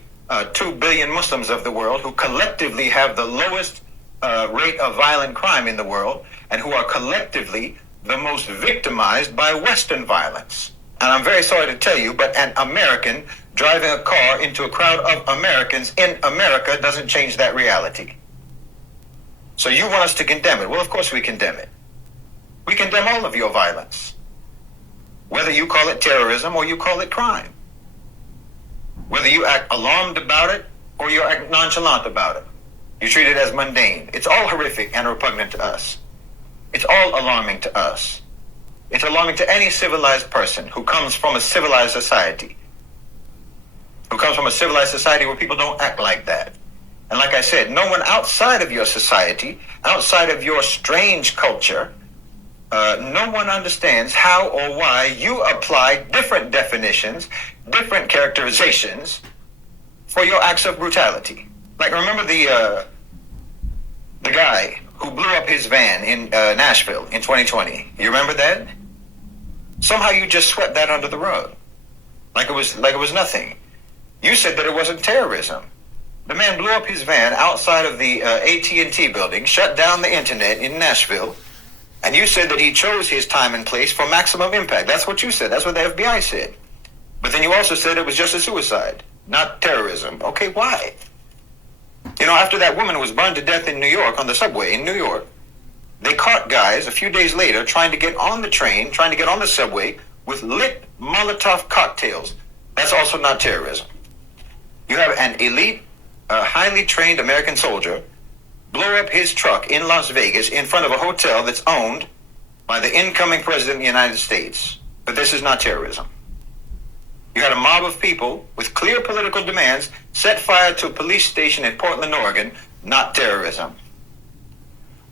2 billion Muslims of the world who collectively have the lowest rate of violent crime in the world and who are collectively the most victimized by Western violence. And I'm very sorry to tell you, but an American driving a car into a crowd of Americans in America doesn't change that reality. So you want us to condemn it? Well, of course we condemn it. We condemn all of your violence, whether you call it terrorism or you call it crime, whether you act alarmed about it or you act nonchalant about it. You treat it as mundane. It's all horrific and repugnant to us. It's all alarming to us. It's alarming to any civilized person who comes from a civilized society, where people don't act like that. And like I said, no one outside of your society, outside of your strange culture, no one understands how or why you apply different definitions, different characterizations for your acts of brutality. Like, remember the guy who blew up his van in Nashville in 2020? You remember that? Somehow you just swept that under the rug, like it was nothing. You said that it wasn't terrorism. The man blew up his van outside of the AT&T building, shut down the internet in Nashville, and you said that he chose his time and place for maximum impact. That's what you said. That's what the FBI said. But then you also said it was just a suicide, not terrorism. Okay, why? You know, after that woman was burned to death in New York, on the subway in New York, they caught guys a few days later trying to get on the train, trying to get on the subway with lit Molotov cocktails. That's also not terrorism. You have an elite, highly trained American soldier blow up his truck in Las Vegas in front of a hotel that's owned by the incoming president of the United States. But this is not terrorism. You had a mob of people with clear political demands set fire to a police station in Portland, Oregon, not terrorism.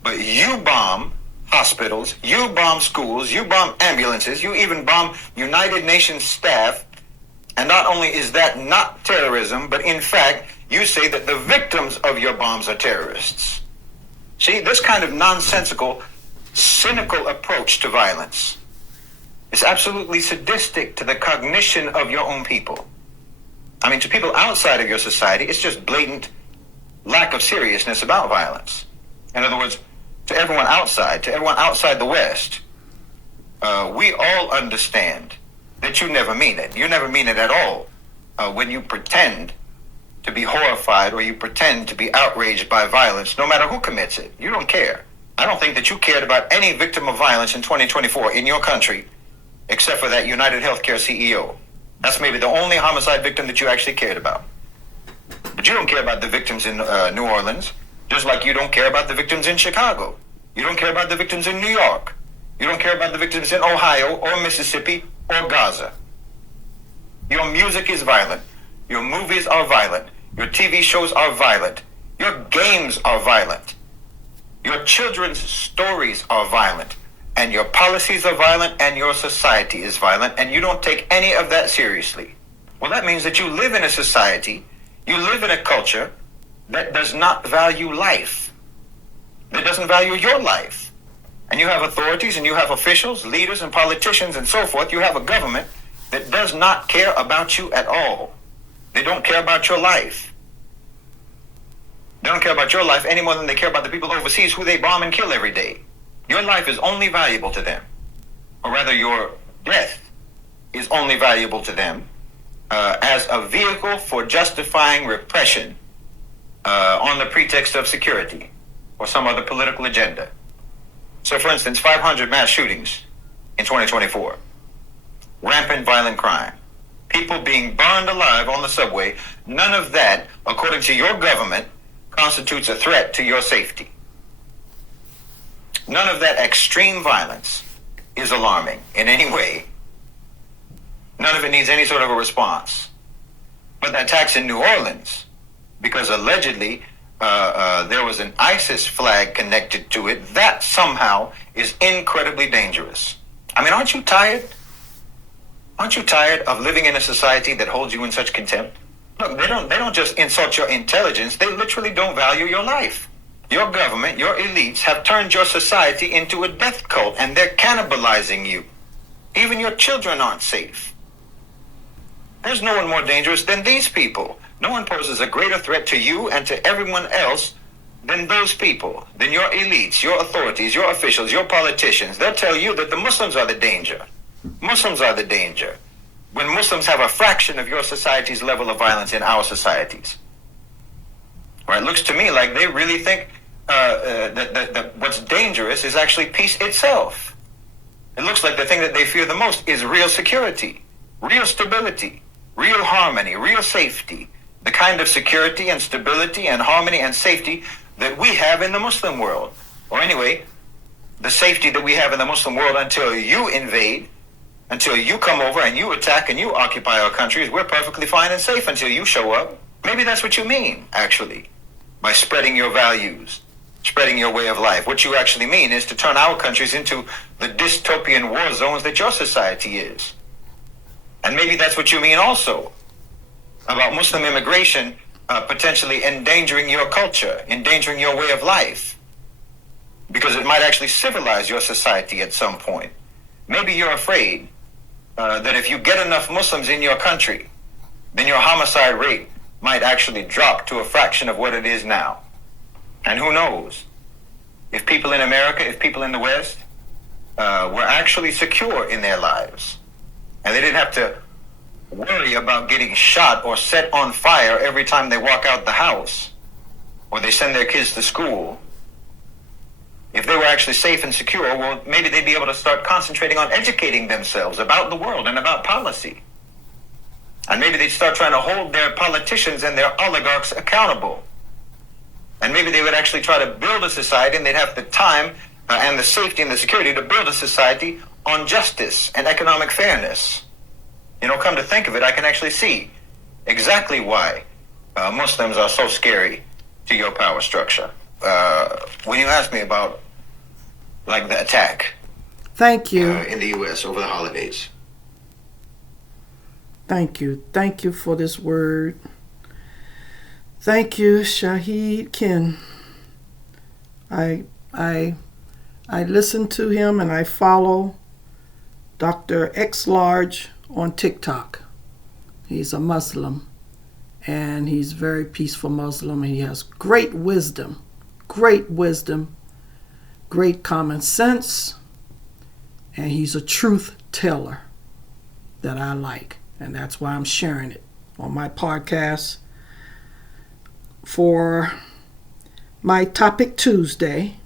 But you bomb hospitals, you bomb schools, you bomb ambulances, you even bomb United Nations staff. And not only is that not terrorism, but in fact, you say that the victims of your bombs are terrorists. See, this kind of nonsensical, cynical approach to violence is absolutely sadistic to the cognition of your own people. I mean, to people outside of your society, it's just blatant lack of seriousness about violence. In other words, to everyone outside the West, we all understand that you never mean it. You never mean it at all when you pretend to be horrified or you pretend to be outraged by violence, no matter who commits it. You don't care. I don't think that you cared about any victim of violence in 2024 in your country, except for that United Healthcare CEO. That's maybe the only homicide victim that you actually cared about. But you don't care about the victims in New Orleans, just like you don't care about the victims in Chicago. You don't care about the victims in New York. You don't care about the victims in Ohio or Mississippi or Gaza. Your music is violent. Your movies are violent. Your TV shows are violent. Your games are violent. Your children's stories are violent. And your policies are violent, and your society is violent, and you don't take any of that seriously. Well, that means that you live in a society, you live in a culture that does not value life, that doesn't value your life. And you have authorities, and you have officials, leaders, and politicians, and so forth. You have a government that does not care about you at all. They don't care about your life. They don't care about your life any more than they care about the people overseas who they bomb and kill every day. Your life is only valuable to them, or rather your death is only valuable to them as a vehicle for justifying repression on the pretext of security or some other political agenda. So, for instance, 500 mass shootings in 2024, rampant violent crime, people being burned alive on the subway, none of that, according to your government, constitutes a threat to your safety. None of that extreme violence is alarming in any way. None of it needs any sort of a response. But the attacks in New Orleans, because allegedly there was an ISIS flag connected to it, that somehow is incredibly dangerous. I mean, aren't you tired? Aren't you tired of living in a society that holds you in such contempt? Look, they don't just insult your intelligence, they literally don't value your life. Your government, your elites have turned your society into a death cult, and they're cannibalizing you. Even your children aren't safe. There's no one more dangerous than these people. No one poses a greater threat to you and to everyone else than those people, than your elites, your authorities, your officials, your politicians. They'll tell you that the Muslims are the danger. Muslims are the danger. When Muslims have a fraction of your society's level of violence in our societies. Right? It looks to me like they really think that what's dangerous is actually peace itself. It looks like the thing that they fear the most is real security, real stability, real harmony, real safety. The kind of security and stability and harmony and safety that we have in the Muslim world. Or anyway, the safety that we have in the Muslim world until you invade, until you come over and you attack and you occupy our countries. We're perfectly fine and safe until you show up. Maybe that's what you mean, actually, by spreading your values, spreading your way of life. What you actually mean is to turn our countries into the dystopian war zones that your society is. And maybe that's what you mean also about Muslim immigration potentially endangering your culture, endangering your way of life, because it might actually civilize your society at some point. Maybe you're afraid that if you get enough Muslims in your country, then your homicide rate might actually drop to a fraction of what it is now. And who knows? If people in America, if people in the West were actually secure in their lives, and they didn't have to worry about getting shot or set on fire every time they walk out the house, or they send their kids to school, if they were actually safe and secure, well, maybe they'd be able to start concentrating on educating themselves about the world and about policy. And maybe they'd start trying to hold their politicians and their oligarchs accountable. And maybe they would actually try to build a society, and they'd have the time and the safety and the security to build a society on justice and economic fairness. You know, come to think of it, I can actually see exactly why Muslims are so scary to your power structure. When you ask me about like the attack, thank you, in the U.S. over the holidays. Thank you for this word. Thank you, Shahid Ken. I listen to him and I follow Dr. X Large on TikTok. He's a Muslim and he's a very peaceful Muslim. He has great wisdom, great common sense, and he's a truth teller that I like, and that's why I'm sharing it on my podcast for my topic Tuesday.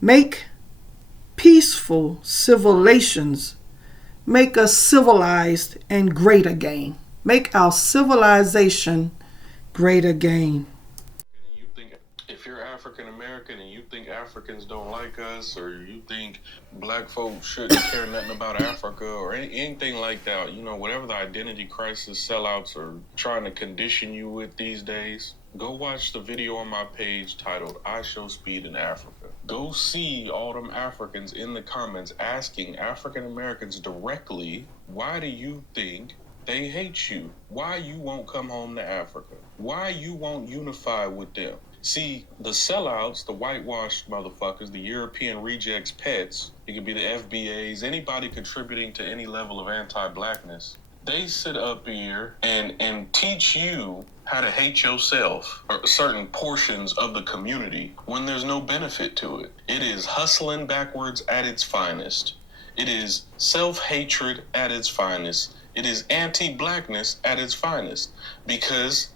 Make peaceful civilizations make us civilized and great again. Make our civilization greater gain. If you're African American and you think Africans don't like us, or you think black folks shouldn't care nothing about Africa or anything like that, you know, whatever the identity crisis sellouts are trying to condition you with these days, go watch the video on my page titled I Show Speed in Africa. Go see all them Africans in the comments asking African Americans directly, why do you think they hate you? Why you won't come home to Africa? Why you won't unify with them? See, the sellouts, the whitewashed motherfuckers, the European rejects pets, it could be the FBAs, anybody contributing to any level of anti-blackness, they sit up here and teach you how to hate yourself or certain portions of the community when there's no benefit to it. It is hustling backwards at its finest. It is self-hatred at its finest. It is anti-blackness at its finest, because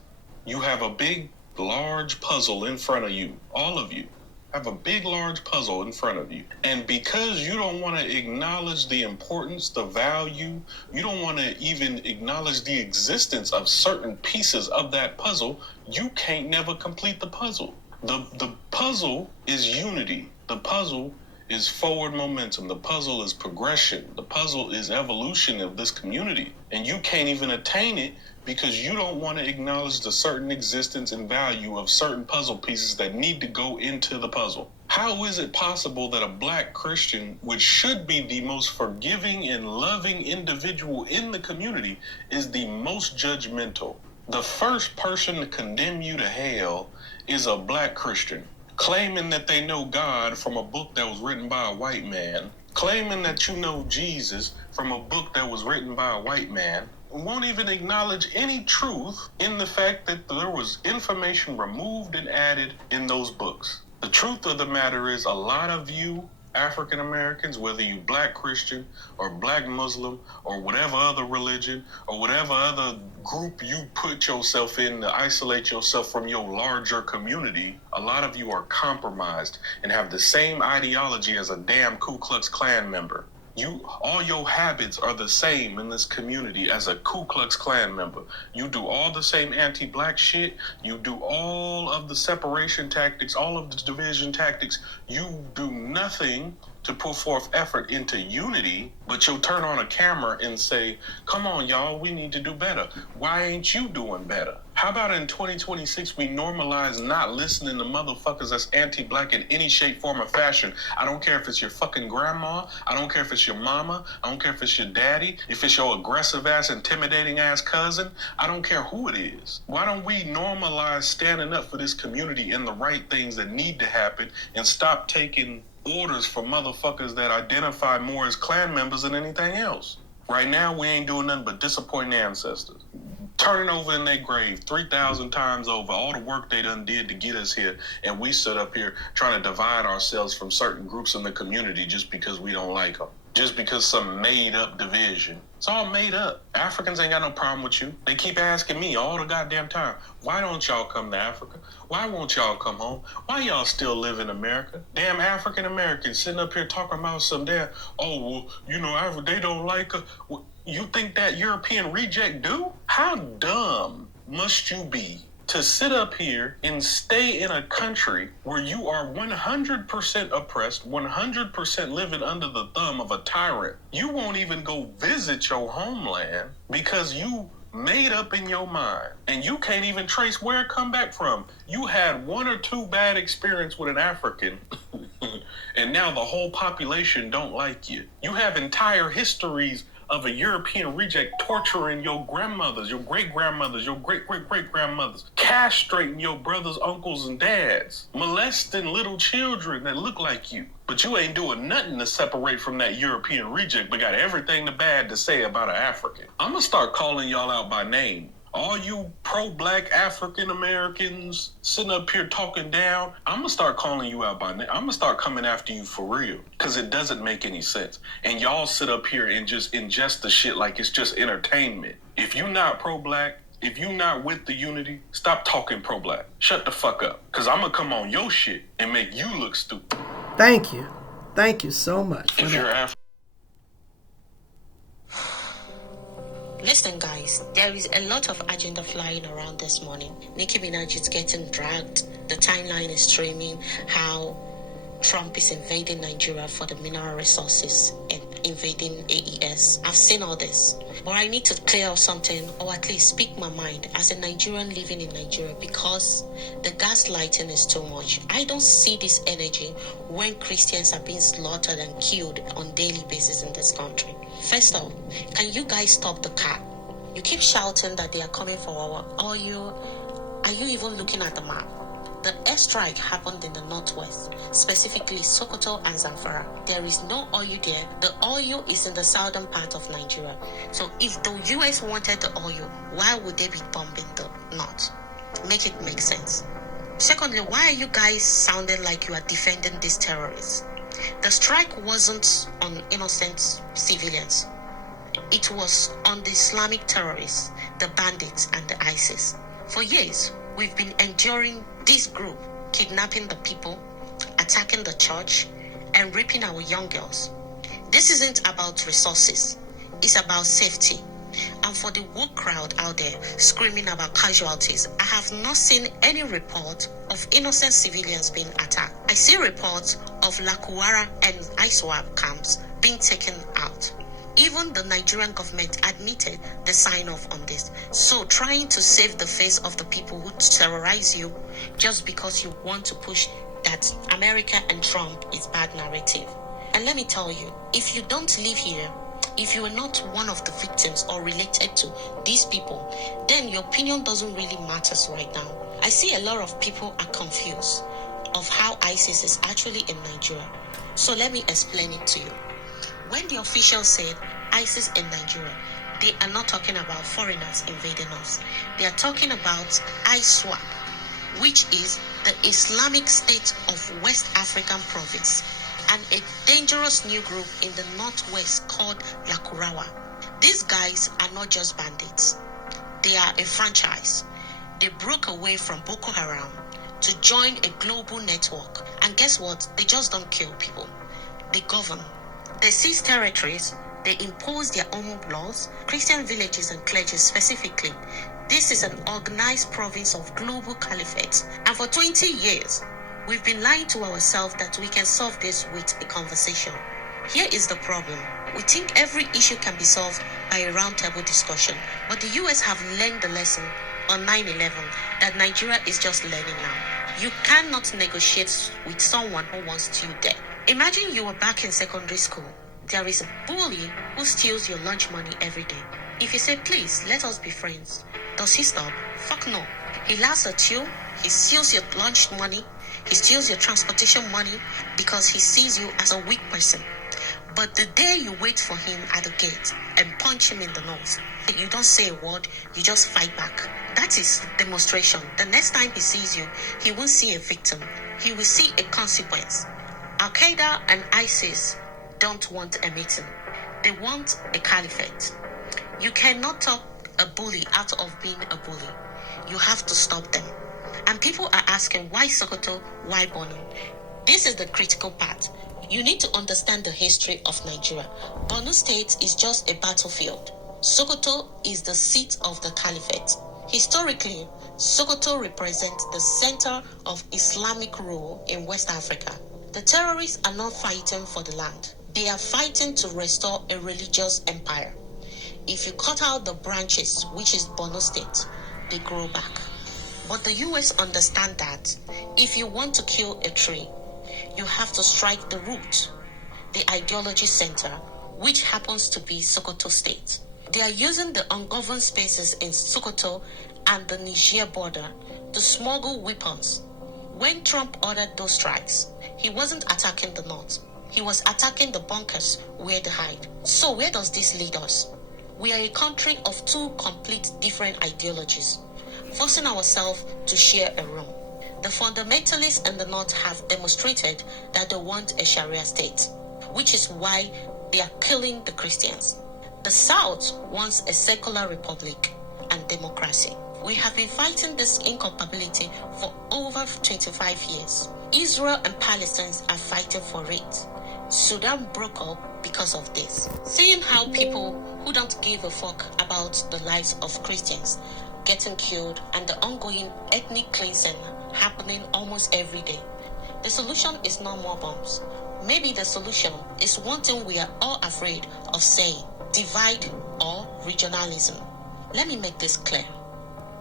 you have a big, large puzzle in front of you. All of you have a big, large puzzle in front of you. And because you don't want to acknowledge the importance, the value, you don't want to even acknowledge the existence of certain pieces of that puzzle, you can't never complete the puzzle. The puzzle is unity. The puzzle is forward momentum. The puzzle is progression. The puzzle is evolution of this community. And you can't even attain it because you don't want to acknowledge the certain existence and value of certain puzzle pieces that need to go into the puzzle. How is it possible that a black Christian, which should be the most forgiving and loving individual in the community, is the most judgmental? The first person to condemn you to hell is a black Christian, claiming that they know God from a book that was written by a white man, claiming that you know Jesus from a book that was written by a white man, won't even acknowledge any truth in the fact that there was information removed and added in those books. The truth of the matter is, a lot of you African Americans, whether you black Christian or black Muslim or whatever other religion or whatever other group you put yourself in to isolate yourself from your larger community, a lot of you are compromised and have the same ideology as a damn Ku Klux Klan member. All your habits are the same in this community as a Ku Klux Klan member. You do all the same anti-black shit. You do all of the separation tactics, all of the division tactics. You do nothing to put forth effort into unity, but you'll turn on a camera and say, come on, y'all, we need to do better. Why ain't you doing better? How about in 2026, we normalize not listening to motherfuckers that's anti-black in any shape, form, or fashion? I don't care if it's your fucking grandma. I don't care if it's your mama. I don't care if it's your daddy. If it's your aggressive ass, intimidating ass cousin. I don't care who it is. Why don't we normalize standing up for this community and the right things that need to happen and stop taking orders for motherfuckers that identify more as Klan members than anything else? Right now, we ain't doing nothing but disappointing ancestors, turning over in their grave 3,000 times over all the work they done did to get us here, and we sit up here trying to divide ourselves from certain groups in the community just because we don't like them, just because some made-up division. It's all made up. Africans ain't got no problem with you. They keep asking me all the goddamn time, why don't y'all come to Africa? Why won't y'all come home? Why y'all still live in America? Damn African Americans sitting up here talking about some damn, oh, well, you know, they don't like us. You think that European reject do? How dumb must you be to sit up here and stay in a country where you are 100% oppressed, 100% living under the thumb of a tyrant? You won't even go visit your homeland because you made up in your mind, and you can't even trace where it come back from. You had one or two bad experience with an African, and now the whole population don't like you. You have entire histories of a European reject torturing your grandmothers, your great-grandmothers, your great-great-great-grandmothers, castrating your brothers, uncles, and dads, molesting little children that look like you. But you ain't doing nothing to separate from that European reject, but got everything the bad to say about an African. I'm gonna start calling y'all out by name. All you pro-black African Americans sitting up here talking down, I'm gonna start calling you out by name. I'm gonna start coming after you for real, because it doesn't make any sense. And y'all sit up here and just ingest the shit like it's just entertainment. If you not pro-black, if you not with the unity, stop talking pro-black. Shut the fuck up, because I'm gonna come on your shit and make you look stupid. Thank you. Thank you so much. If you're African. Listen, guys, there is a lot of agenda flying around this morning. Nicki Minaj is getting dragged. The timeline is streaming how Trump is invading Nigeria for the mineral resources and invading AES. I've seen all this. But I need to clear up something, or at least speak my mind as a Nigerian living in Nigeria, because the gaslighting is too much. I don't see this energy when Christians are being slaughtered and killed on daily basis in this country. First off, can you guys stop the car? You keep shouting that they are coming for our oil. Are you even looking at the map? The airstrike happened in the northwest, specifically Sokoto and Zamfara. There is no oil there. The oil is in the southern part of Nigeria. So if the US wanted the oil, why would they be bombing the north? Make it make sense. Secondly, why are you guys sounding like you are defending these terrorists? The strike wasn't on innocent civilians. It was on the Islamic terrorists, the bandits, and the ISIS. For years, we've been enduring this group kidnapping the people, attacking the church, and raping our young girls. This isn't about resources, it's about safety. And for the woke crowd out there screaming about casualties, I have not seen any report of innocent civilians being attacked. I see reports of Lakuara and ISWAP camps being taken out. Even the Nigerian government admitted the sign-off on this. So trying to save the face of the people who terrorize you just because you want to push that America and Trump is bad narrative. And let me tell you, if you don't live here, if you are not one of the victims or related to these people, then your opinion doesn't really matter right now. I see a lot of people are confused of how ISIS is actually in Nigeria. So let me explain it to you. When the officials said ISIS in Nigeria, they are not talking about foreigners invading us. They are talking about ISWAP, which is the Islamic State of West African Province, and a dangerous new group in the northwest called Lakurawa. These guys are not just bandits. They are a franchise. They broke away from Boko Haram to join a global network. And guess what? They just don't kill people. They govern. They seize territories. They impose their own laws. Christian villages and clergy specifically. This is an organized province of global caliphate. And for 20 years, we've been lying to ourselves that we can solve this with a conversation. Here is the problem. We think every issue can be solved by a roundtable discussion, but the US have learned the lesson on 9/11 that Nigeria is just learning now. You cannot negotiate with someone who wants you dead. Imagine you are back in secondary school. There is a bully who steals your lunch money every day. If you say, please, let us be friends, does he stop? Fuck no. He laughs at you, he steals your lunch money, he steals your transportation money because he sees you as a weak person. But the day you wait for him at the gate and punch him in the nose, you don't say a word, you just fight back. That is demonstration. The next time he sees you, he won't see a victim. He will see a consequence. Al-Qaeda and ISIS don't want a meeting. They want a caliphate. You cannot talk a bully out of being a bully. You have to stop them. And people are asking, why Sokoto, why Borno? This is the critical part. You need to understand the history of Nigeria. Borno State is just a battlefield. Sokoto is the seat of the caliphate. Historically, Sokoto represents the center of Islamic rule in West Africa. The terrorists are not fighting for the land. They are fighting to restore a religious empire. If you cut out the branches, which is Borno State, they grow back. But the US understand that if you want to kill a tree, you have to strike the root, the ideology center, which happens to be Sokoto State. They are using the ungoverned spaces in Sokoto and the Niger border to smuggle weapons. When Trump ordered those strikes, he wasn't attacking the north. He was attacking the bunkers where they hide. So where does this lead us? We are a country of two complete different ideologies, forcing ourselves to share a room. The fundamentalists in the north have demonstrated that they want a Sharia state, which is why they are killing the Christians. The south wants a secular republic and democracy. We have been fighting this incompatibility for over 25 years. Israel and Palestine are fighting for it. Sudan broke up because of this. Seeing how people who don't give a fuck about the lives of Christians getting killed and the ongoing ethnic cleansing happening almost every day. The solution is not more bombs. Maybe the solution is one thing we are all afraid of saying: divide or regionalism. Let me make this clear.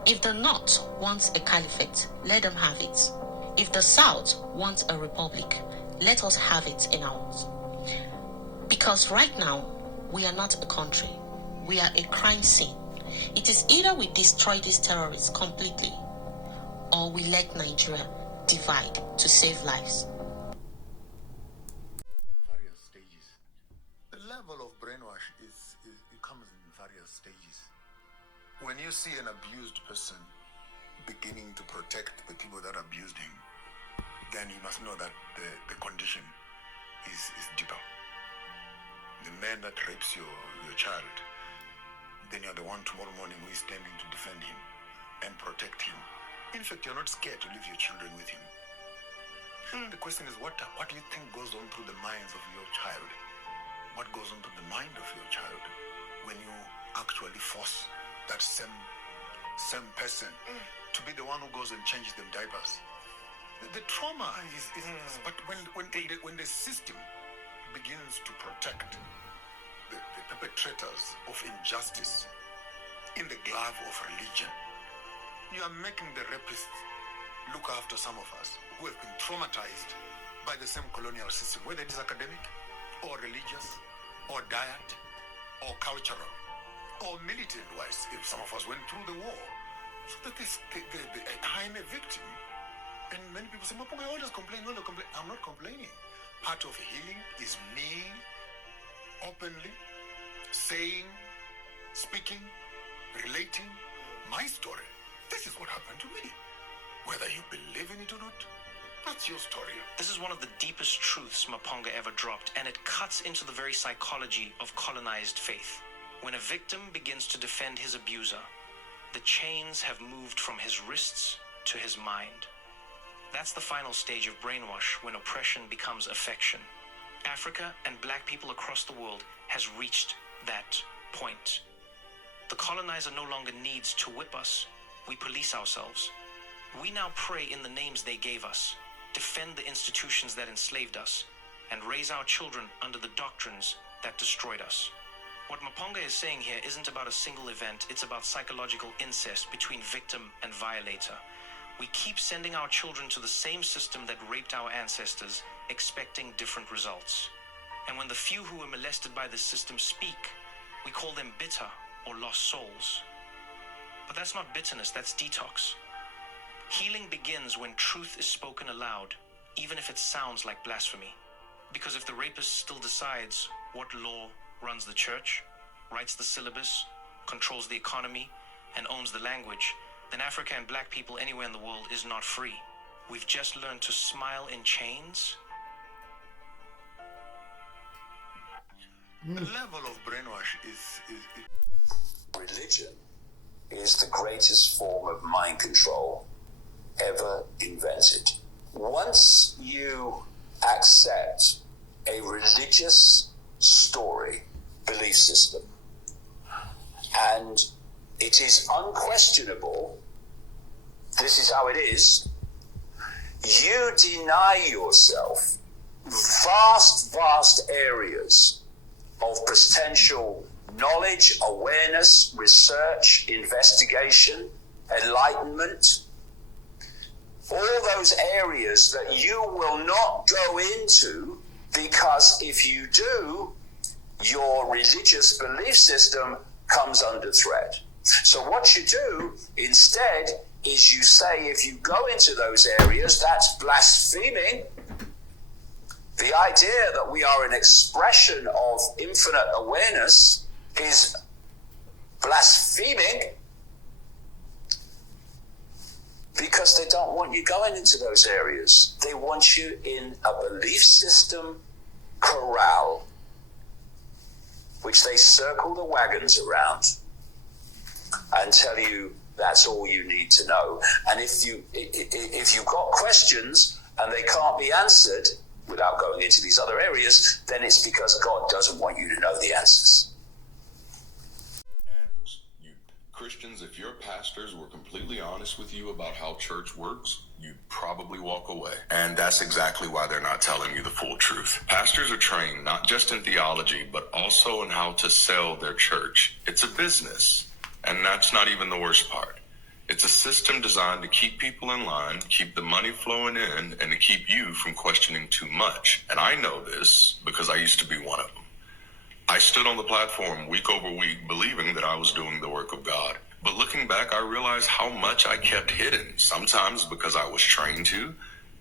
If the North wants a caliphate, let them have it. If the South wants a republic, let us have it in ours. Because right now, we are not a country. We are a crime scene. It is either we destroy these terrorists completely, or we let Nigeria divide to save lives. Various stages. The level of brainwash it comes in various stages. When you see an abused person beginning to protect the people that abused him, then you must know that the condition is deeper. The man that rapes your child, then you're the one tomorrow morning who is standing to defend him and protect him. In fact, you're not scared to leave your children with him. The question is, what do you think goes on through the minds of your child? What goes on through the mind of your child when you actually force that same person to be the one who goes and changes them diapers? The trauma is but when the system begins to protect the perpetrators of injustice in the glove of religion, you are making the rapists look after some of us who have been traumatized by the same colonial system, whether it is academic or religious or diet or cultural or militant-wise, if some of us went through the war. So that I'm a victim. And many people say, Mapunga, I always complain. I'm not complaining. Part of healing is me openly saying, speaking, relating my story. This is what happened to me. Whether you believe in it or not, that's your story. This is one of the deepest truths Mapunga ever dropped, and it cuts into the very psychology of colonized faith. When a victim begins to defend his abuser, the chains have moved from his wrists to his mind. That's the final stage of brainwash, when oppression becomes affection. Africa and black people across the world has reached that point. The colonizer no longer needs to whip us. We police ourselves. We now pray in the names they gave us, defend the institutions that enslaved us, and raise our children under the doctrines that destroyed us. What Mapunga is saying here isn't about a single event, it's about psychological incest between victim and violator. We keep sending our children to the same system that raped our ancestors, expecting different results. And when the few who were molested by this system speak, we call them bitter or lost souls. But that's not bitterness, that's detox. Healing begins when truth is spoken aloud, even if it sounds like blasphemy. Because if the rapist still decides what law runs the church, writes the syllabus, controls the economy, and owns the language, then Africa and black people anywhere in the world is not free. We've just learned to smile in chains. The level of brainwash is Religion is the greatest form of mind control ever invented. Once you accept a religious story, belief system, and it is unquestionable, this is how it is, you deny yourself vast areas of potential knowledge, awareness, research, investigation, enlightenment, all those areas that you will not go into, because if you do, your religious belief system comes under threat. So what you do instead is you say, if you go into those areas, that's blaspheming. The idea that we are an expression of infinite awareness is blaspheming, because they don't want you going into those areas. They want you in a belief system corral, which they circle the wagons around and tell you that's all you need to know. And if you've got questions and they can't be answered, without going into these other areas, then it's because God doesn't want you to know the answers. Christians, if your pastors were completely honest with you about how church works, you'd probably walk away. And that's exactly why they're not telling you the full truth. Pastors are trained not just in theology, but also in how to sell their church. It's a business. And that's not even the worst part. It's a system designed to keep people in line, keep the money flowing in, and to keep you from questioning too much. And I know this because I used to be one of them. I stood on the platform week over week believing that I was doing the work of God. But looking back, I realized how much I kept hidden, sometimes because I was trained to,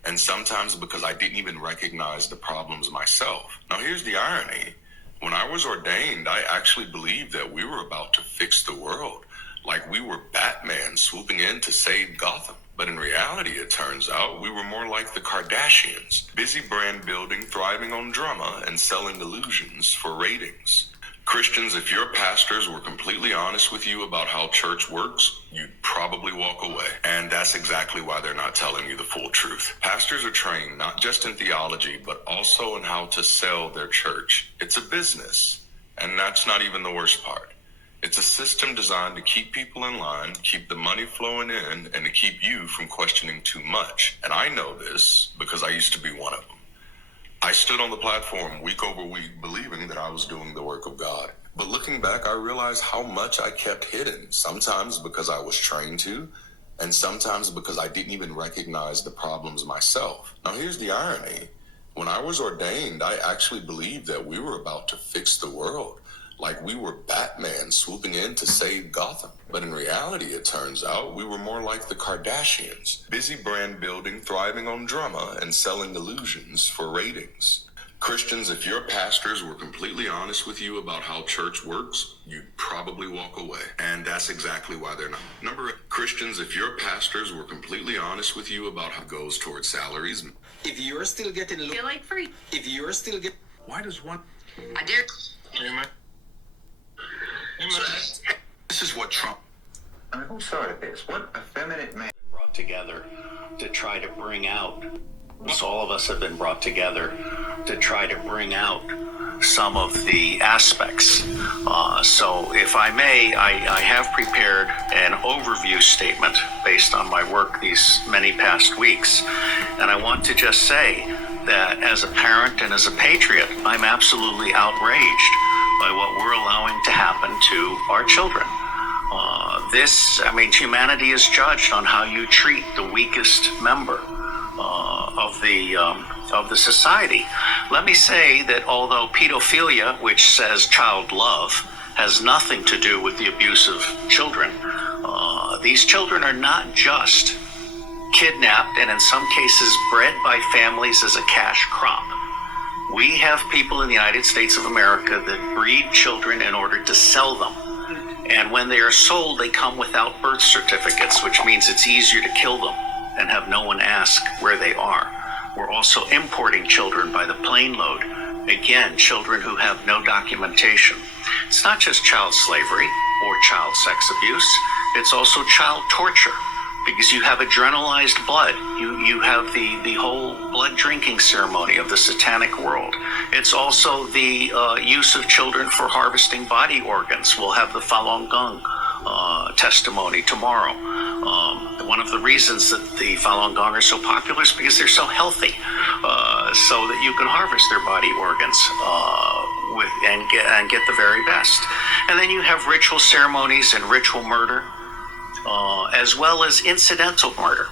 and sometimes because I didn't even recognize the problems myself. Now here's the irony. When I was ordained, I actually believed that we were about to fix the world, like we were Batman swooping in to save Gotham. But in reality, it turns out we were more like the Kardashians, busy brand building, thriving on drama, and selling illusions for ratings. Christians, if your pastors were completely honest with you about how church works, you'd probably walk away. And that's exactly why they're not telling you the full truth. Pastors are trained not just in theology, but also in how to sell their church. It's a business. And that's not even the worst part. It's a system designed to keep people in line, keep the money flowing in, and to keep you from questioning too much. And I know this because I used to be one of them. I stood on the platform week over week believing that I was doing the work of God. But looking back, I realized how much I kept hidden, sometimes because I was trained to, and sometimes because I didn't even recognize the problems myself. Now here's the irony. When I was ordained, I actually believed that we were about to fix the world, like we were Batman swooping in to save Gotham. But in reality, it turns out we were more like the Kardashians, busy brand building, thriving on drama, and selling illusions for ratings. Christians, if your pastors were completely honest with you about how church works, you'd probably walk away. And that's exactly why they're not. Number 8, Christians, if your pastors were completely honest with you about how it goes towards salaries. If you're still getting feel like free. If you're still getting, why does one? I dare. Amen. This is what Trump. I mean, who started this? What effeminate man brought together to try to bring out. All of us have been brought together to try to bring out some of the aspects. So if I may, I have prepared an overview statement based on my work these many past weeks. And I want to just say that as a parent and as a patriot, I'm absolutely outraged by what we're allowing to happen to our children. Humanity is judged on how you treat the weakest member of the society. Let me say that although pedophilia, which says child love, has nothing to do with the abuse of children, these children are not just kidnapped and in some cases bred by families as a cash crop. We have people in the United States of America that breed children in order to sell them. And when they are sold, they come without birth certificates, which means it's easier to kill them and have no one ask where they are. We're also importing children by the plane load. Again, children who have no documentation. It's not just child slavery or child sex abuse. It's also child torture, because you have adrenalized blood. You have the whole blood drinking ceremony of the satanic world. It's also the use of children for harvesting body organs. We'll have the Falun Gong testimony tomorrow. One of the reasons that the Falun Gong are so popular is because they're so healthy, so that you can harvest their body organs and get the very best. And then you have ritual ceremonies and ritual murder, as well as incidental murder.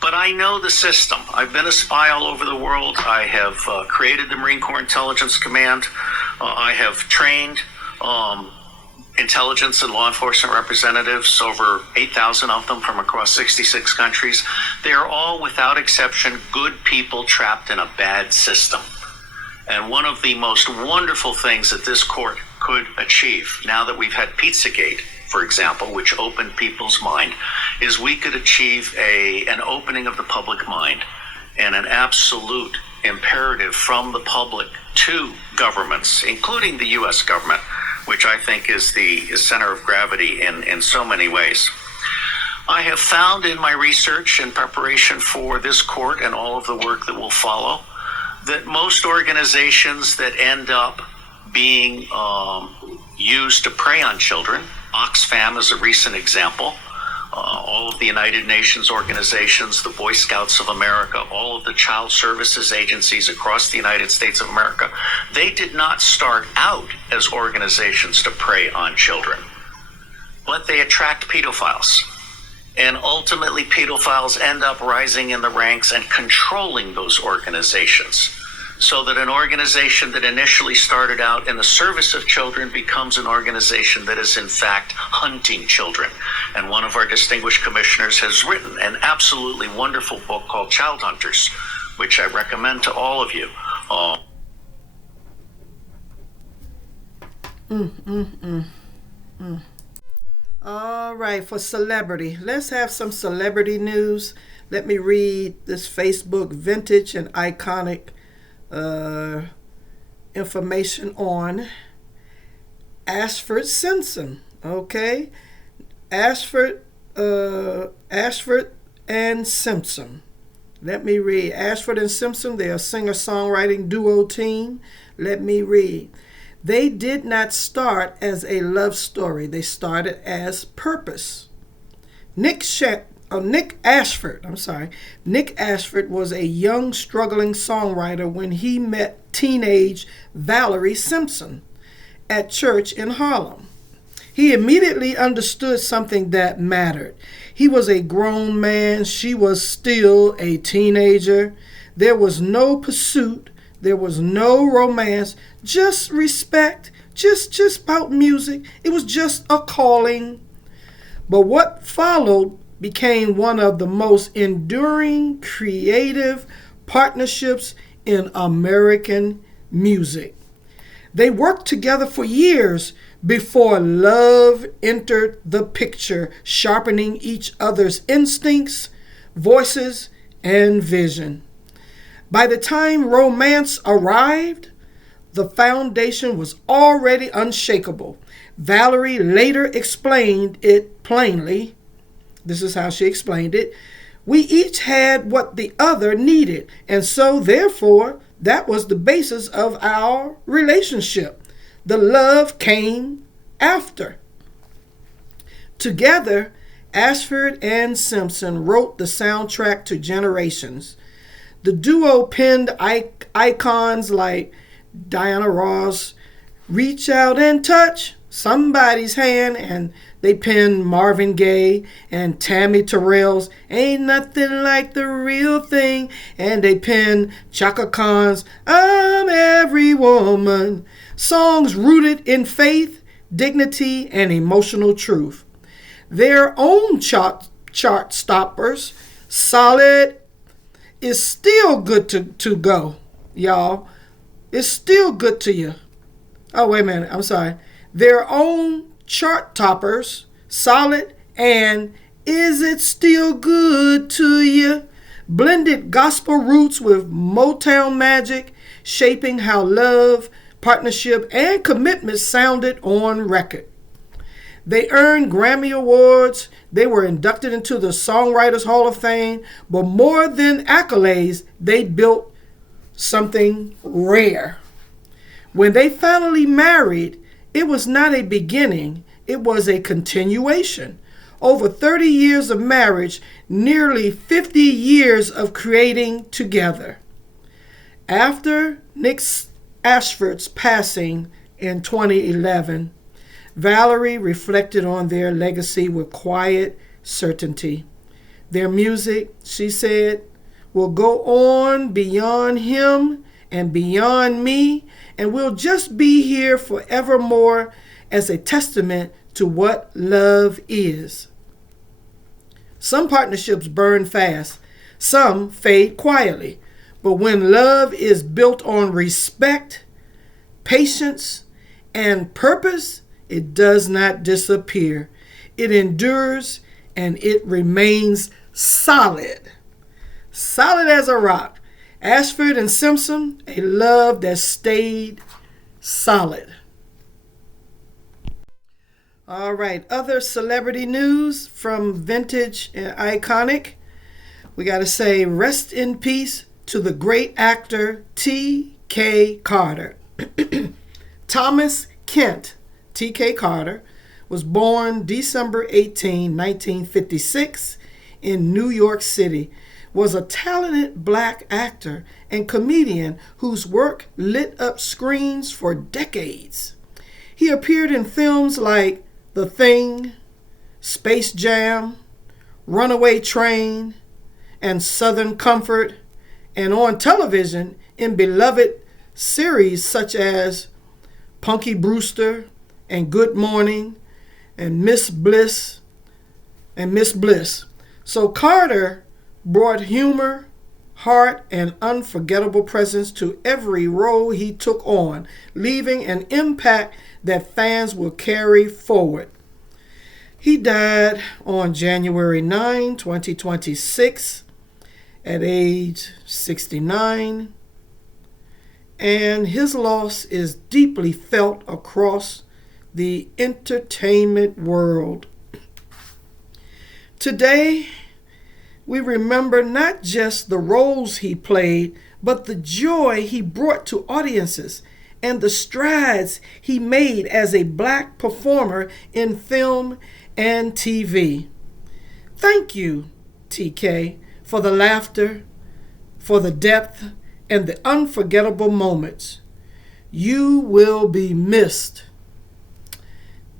But I know the system. I've been a spy all over the world. I have created the Marine Corps Intelligence Command. I have trained intelligence and law enforcement representatives, over 8,000 of them from across 66 countries. They are all, without exception, good people trapped in a bad system. And one of the most wonderful things that this court could achieve, now that we've had Pizzagate, for example, which opened people's mind, is we could achieve an opening of the public mind and an absolute imperative from the public to governments, including the U.S. government, which I think is the center of gravity in so many ways. I have found in my research in preparation for this court and all of the work that will follow that most organizations that end up being used to prey on children, Oxfam is a recent example, all of the United Nations organizations, the Boy Scouts of America, all of the child services agencies across the United States of America, they did not start out as organizations to prey on children, but they attract pedophiles. And ultimately, pedophiles end up rising in the ranks and controlling those organizations, so that an organization that initially started out in the service of children becomes an organization that is in fact hunting children. And one of our distinguished commissioners has written an absolutely wonderful book called Child Hunters, which I recommend to all of you. All right, for celebrity, let's have some celebrity news. Let me read this Facebook vintage and iconic information on Ashford Simpson. Okay, Ashford and Simpson. Let me read. Ashford and Simpson, they're a singer-songwriting duo team. Let me read. They did not start as a love story. They started as purpose. Nick Ashford was a young, struggling songwriter when he met teenage Valerie Simpson at church in Harlem. He immediately understood something that mattered. He was a grown man. She was still a teenager. There was no pursuit. There was no romance, just respect, just about music. It was just a calling. But what followed became one of the most enduring creative partnerships in American music. They worked together for years before love entered the picture, sharpening each other's instincts, voices, and vision. By the time romance arrived, the foundation was already unshakable. Valerie later explained it plainly. This is how she explained it. We each had what the other needed, and so therefore that was the basis of our relationship. The love came after. Together, Ashford and Simpson wrote the soundtrack to Generations. The duo penned icons like Diana Ross, Reach Out and Touch Somebody's Hand, and they penned Marvin Gaye and Tammy Terrell's Ain't Nothing Like the Real Thing, and they penned Chaka Khan's I'm Every Woman, songs rooted in faith, dignity, and emotional truth. Their own chart stoppers, Solid, is still good to go, y'all. It's still good to you. Oh, wait a minute. I'm sorry. Their own chart toppers, Solid and Is It Still Good to You, blended gospel roots with Motown magic, shaping how love, partnership, and commitment sounded on record. They earned Grammy Awards. They were inducted into the Songwriters Hall of Fame. But more than accolades, they built something rare. When they finally married, it was not a beginning. It was a continuation. Over 30 years of marriage, nearly 50 years of creating together. After Nick Ashford's passing in 2011, Valerie reflected on their legacy with quiet certainty. Their music, she said, will go on beyond him and beyond me, and we'll just be here forevermore as a testament to what love is. Some partnerships burn fast, some fade quietly, but when love is built on respect, patience, and purpose, it does not disappear. It endures and it remains solid. Solid as a rock. Ashford and Simpson, a love that stayed solid. All right, other celebrity news from vintage and iconic. We got to say rest in peace to the great actor T.K. Carter. Thomas Kent T.K. Carter was born December 18, 1956 in New York City, was a talented black actor and comedian whose work lit up screens for decades. He appeared in films like The Thing, Space Jam, Runaway Train, and Southern Comfort, and on television in beloved series such as Punky Brewster and Good Morning and Miss Bliss. So Carter brought humor, heart, and unforgettable presence to every role he took on, leaving an impact that fans will carry forward. He died on January 9, 2026 at age 69, and his loss is deeply felt across the entertainment world. Today, we remember not just the roles he played, but the joy he brought to audiences and the strides he made as a black performer in film and TV. Thank you, TK, for the laughter, for the depth, and the unforgettable moments. You will be missed.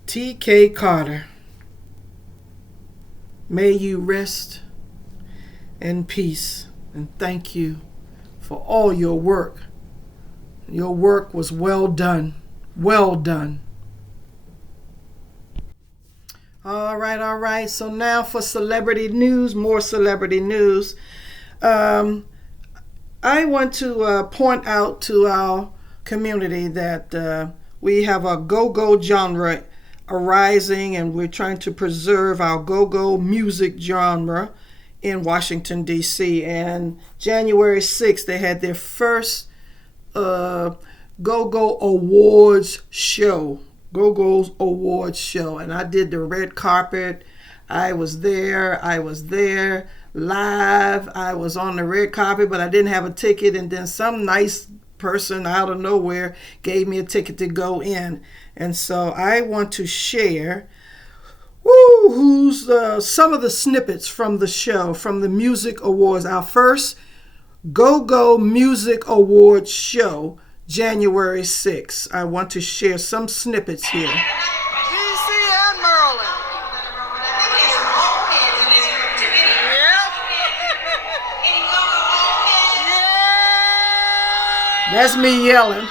T.K. Carter, may you rest in peace, and thank you for all your work. Your work was well done. Well done. All right. So now for celebrity news, more celebrity news. I want to point out to our community that we have a go-go genre arising, and we're trying to preserve our go-go music genre in Washington, D.C. And January 6th, they had their first Go-Go Awards show. Go-Go's Awards show. And I did the red carpet. I was there live. I was on the red carpet, but I didn't have a ticket. And then some nice person out of nowhere gave me a ticket to go in. And so I want to share some of the snippets from the show, from the Music Awards. Our first Go-Go Music Awards show, January 6th. I want to share some snippets here. DC and Maryland. That's me yelling.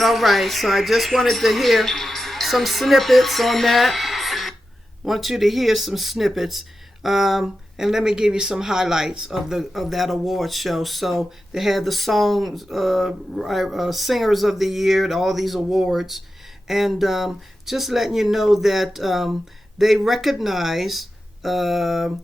All right. So I just wanted to hear some snippets on that. want you to hear some snippets. And let me give you some highlights of that award show. So they had the songs, singers of the year, all these awards, and just letting you know that they recognized a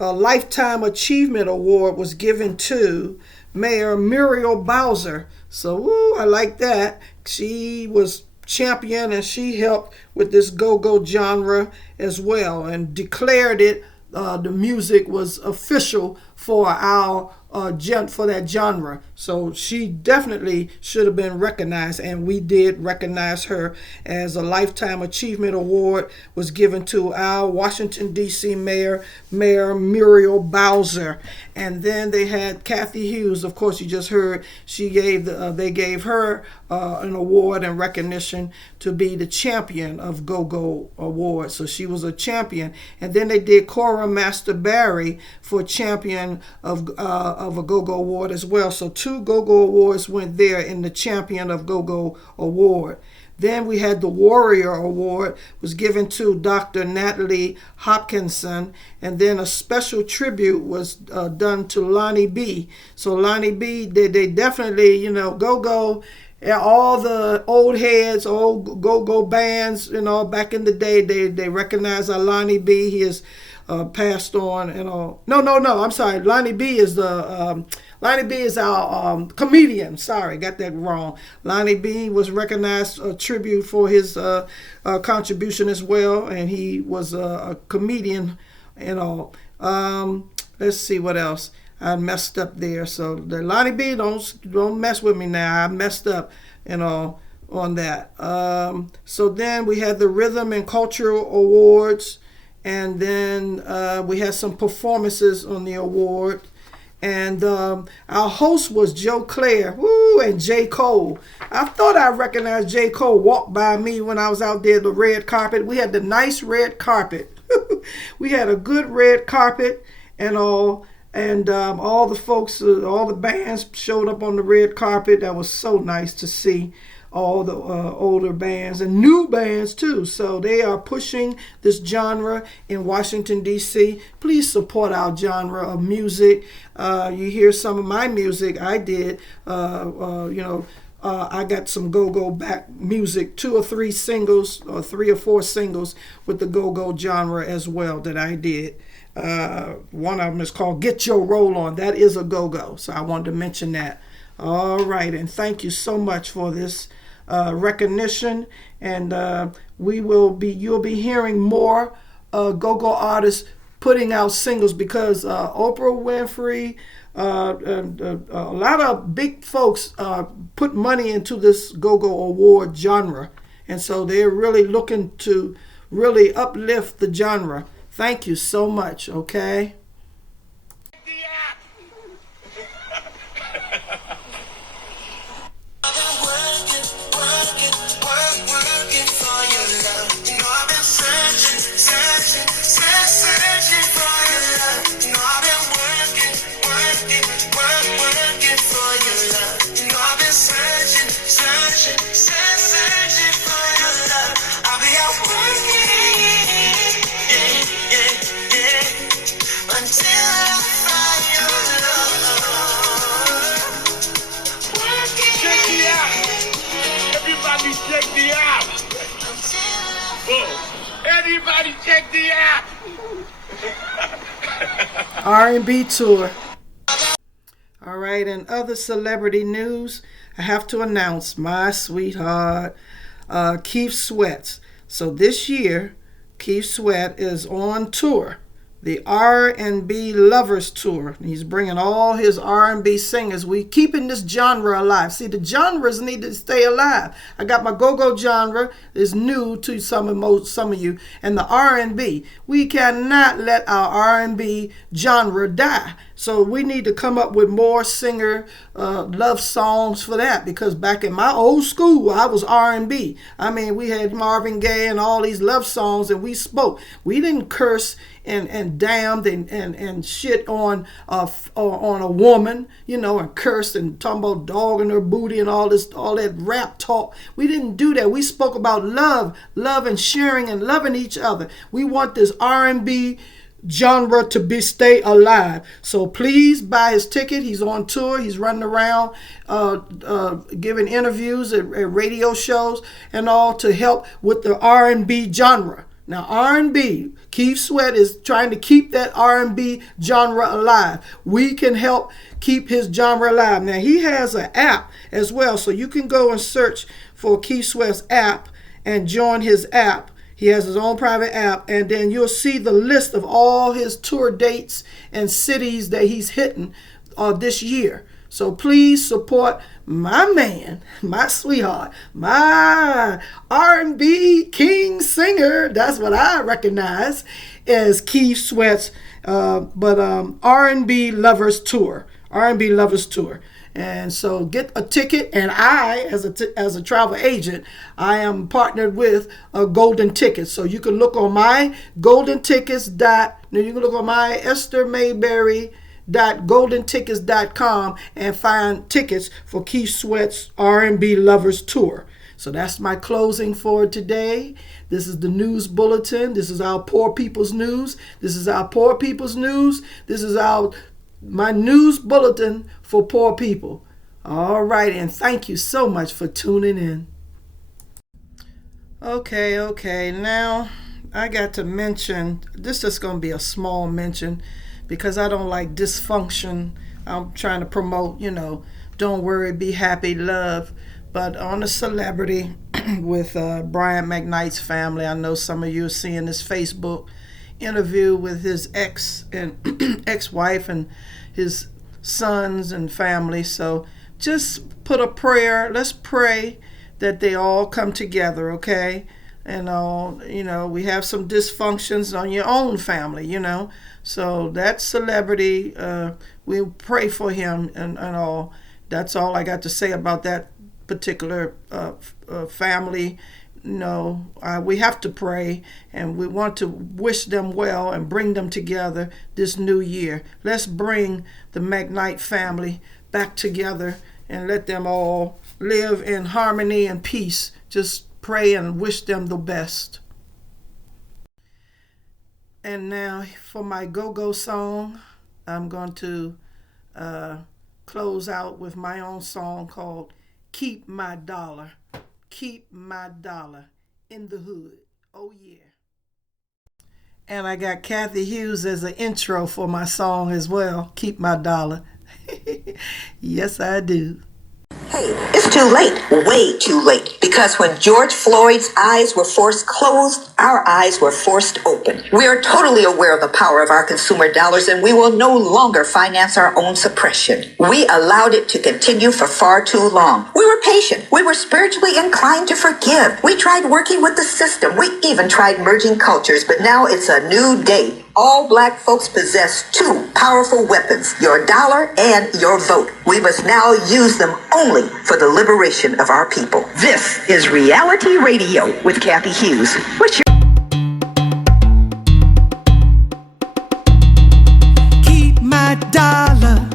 Lifetime Achievement Award was given to Mayor Muriel Bowser. So I like that. She was champion and she helped with this go-go genre as well and declared it. The music was official for our for that genre. So she definitely should have been recognized, and we did recognize her as a Lifetime Achievement Award was given to our Washington, D.C. Mayor Muriel Bowser. And then they had Kathy Hughes. Of course, you just heard they gave her an award and recognition to be the champion of Go-Go Award. So she was a champion. And then they did Cora Master Barry for champion of a Go-Go Award as well. So 2 Go-Go Awards went there in the Champion of Go-Go Award. Then we had the Warrior Award was given to Dr. Natalie Hopkinson, and then a special tribute was done to Lonnie B. So Lonnie B, they definitely, Go-Go, all the old heads, old Go-Go bands, back in the day, they recognize Lonnie B. He is passed on, No, I'm sorry. Lonnie B is our comedian. Sorry, got that wrong. Lonnie B was recognized a tribute for his contribution as well, and he was a comedian and all. Let's see what else. I messed up there. So the Lonnie B, don't mess with me now. I messed up, on that. So then we had the Rhythm and Cultural Awards. And then we had some performances on the award. And our host was Joe Claire, and J. Cole. I thought I recognized J. Cole walked by me when I was out there, the red carpet. We had the nice red carpet. We had a good red carpet and all. And all the folks, all the bands showed up on the red carpet. That was so nice to see. All the older bands and new bands too. So they are pushing this genre in Washington, D.C. Please support our genre of music. You hear some of my music I did. I got some go-go back music, 2 or 3 singles or 3 or 4 singles with the go-go genre as well that I did. One of them is called Get Your Roll On. That is a go-go. So I wanted to mention that. All right. And thank you so much for this recognition, and you'll be hearing more go-go artists putting out singles because Oprah Winfrey, a lot of big folks put money into this go-go award genre, and so they're really looking to really uplift the genre. Thank you so much. Okay. Check the app. Anybody check the app. R&B tour. All right, and other celebrity news, I have to announce my sweetheart, Keith Sweat. So this year, Keith Sweat is on tour, the R&B Lovers Tour. He's bringing all his R&B singers. We keeping this genre alive. See, the genres need to stay alive. I got my go-go genre is new to some of you, and the R&B. We cannot let our R&B genre die. So we need to come up with more singer love songs for that, because back in my old school, I was R&B. I mean, we had Marvin Gaye and all these love songs, and we spoke. We didn't curse and damned and shit on a woman, you know, and cursed and talking about dog and her booty and all that rap talk. We didn't do that. We spoke about love and sharing and loving each other. We want this R&B genre to stay alive. So please buy his ticket. He's on tour. He's running around giving interviews at radio shows and all to help with the R&B genre. Now, R&B, Keith Sweat is trying to keep that R&B genre alive. We can help keep his genre alive. Now, he has an app as well, so you can go and search for Keith Sweat's app and join his app. He has his own private app, and then you'll see the list of all his tour dates and cities that he's hitting this year. So please support my man, my sweetheart, my R&B king singer. That's what I recognize as Keith Sweat's R&B Lovers Tour. R&B Lovers Tour. And so get a ticket, and I, as a travel agent, I am partnered with Golden Tickets. So you can look on my Golden Tickets. You can look on my esthermayberry.goldentickets.com and find tickets for Keith Sweat's R&B Lovers Tour. So that's my closing for today. This is the news bulletin. This is our poor people's news. This is our poor people's news. This is my news bulletin for poor people. All right, and thank you so much for tuning in. Okay, now I got to mention, this is going to be a small mention because I don't like dysfunction. I'm trying to promote, don't worry, be happy, love. But on a celebrity with Brian McKnight's family, I know some of you are seeing this Facebook interview with his ex-wife and his sons and family. So just put a prayer. Let's pray that they all come together, okay? And we have some dysfunctions on your own family, So that celebrity, we pray for him and all. That's all I got to say about that particular family. We have to pray, and we want to wish them well and bring them together this new year. Let's bring the McKnight family back together and let them all live in harmony and peace. Just pray and wish them the best. And now for my Go-Go song, I'm going to close out with my own song called Keep My Dollar. Keep my dollar in the hood. Oh, yeah. And I got Kathy Hughes as an intro for my song as well. Keep my dollar. Yes, I do. Hey, it's too late, way too late, because when George Floyd's eyes were forced closed, our eyes were forced open. We are totally aware of the power of our consumer dollars, and we will no longer finance our own suppression. We allowed it to continue for far too long. We were patient. We were spiritually inclined to forgive. We tried working with the system. We even tried merging cultures, but now it's a new day. All black folks possess two powerful weapons, your dollar and your vote. We must now use them only for the liberation of our people. This is Reality Radio with Kathy Hughes. What's your Keep my dollar.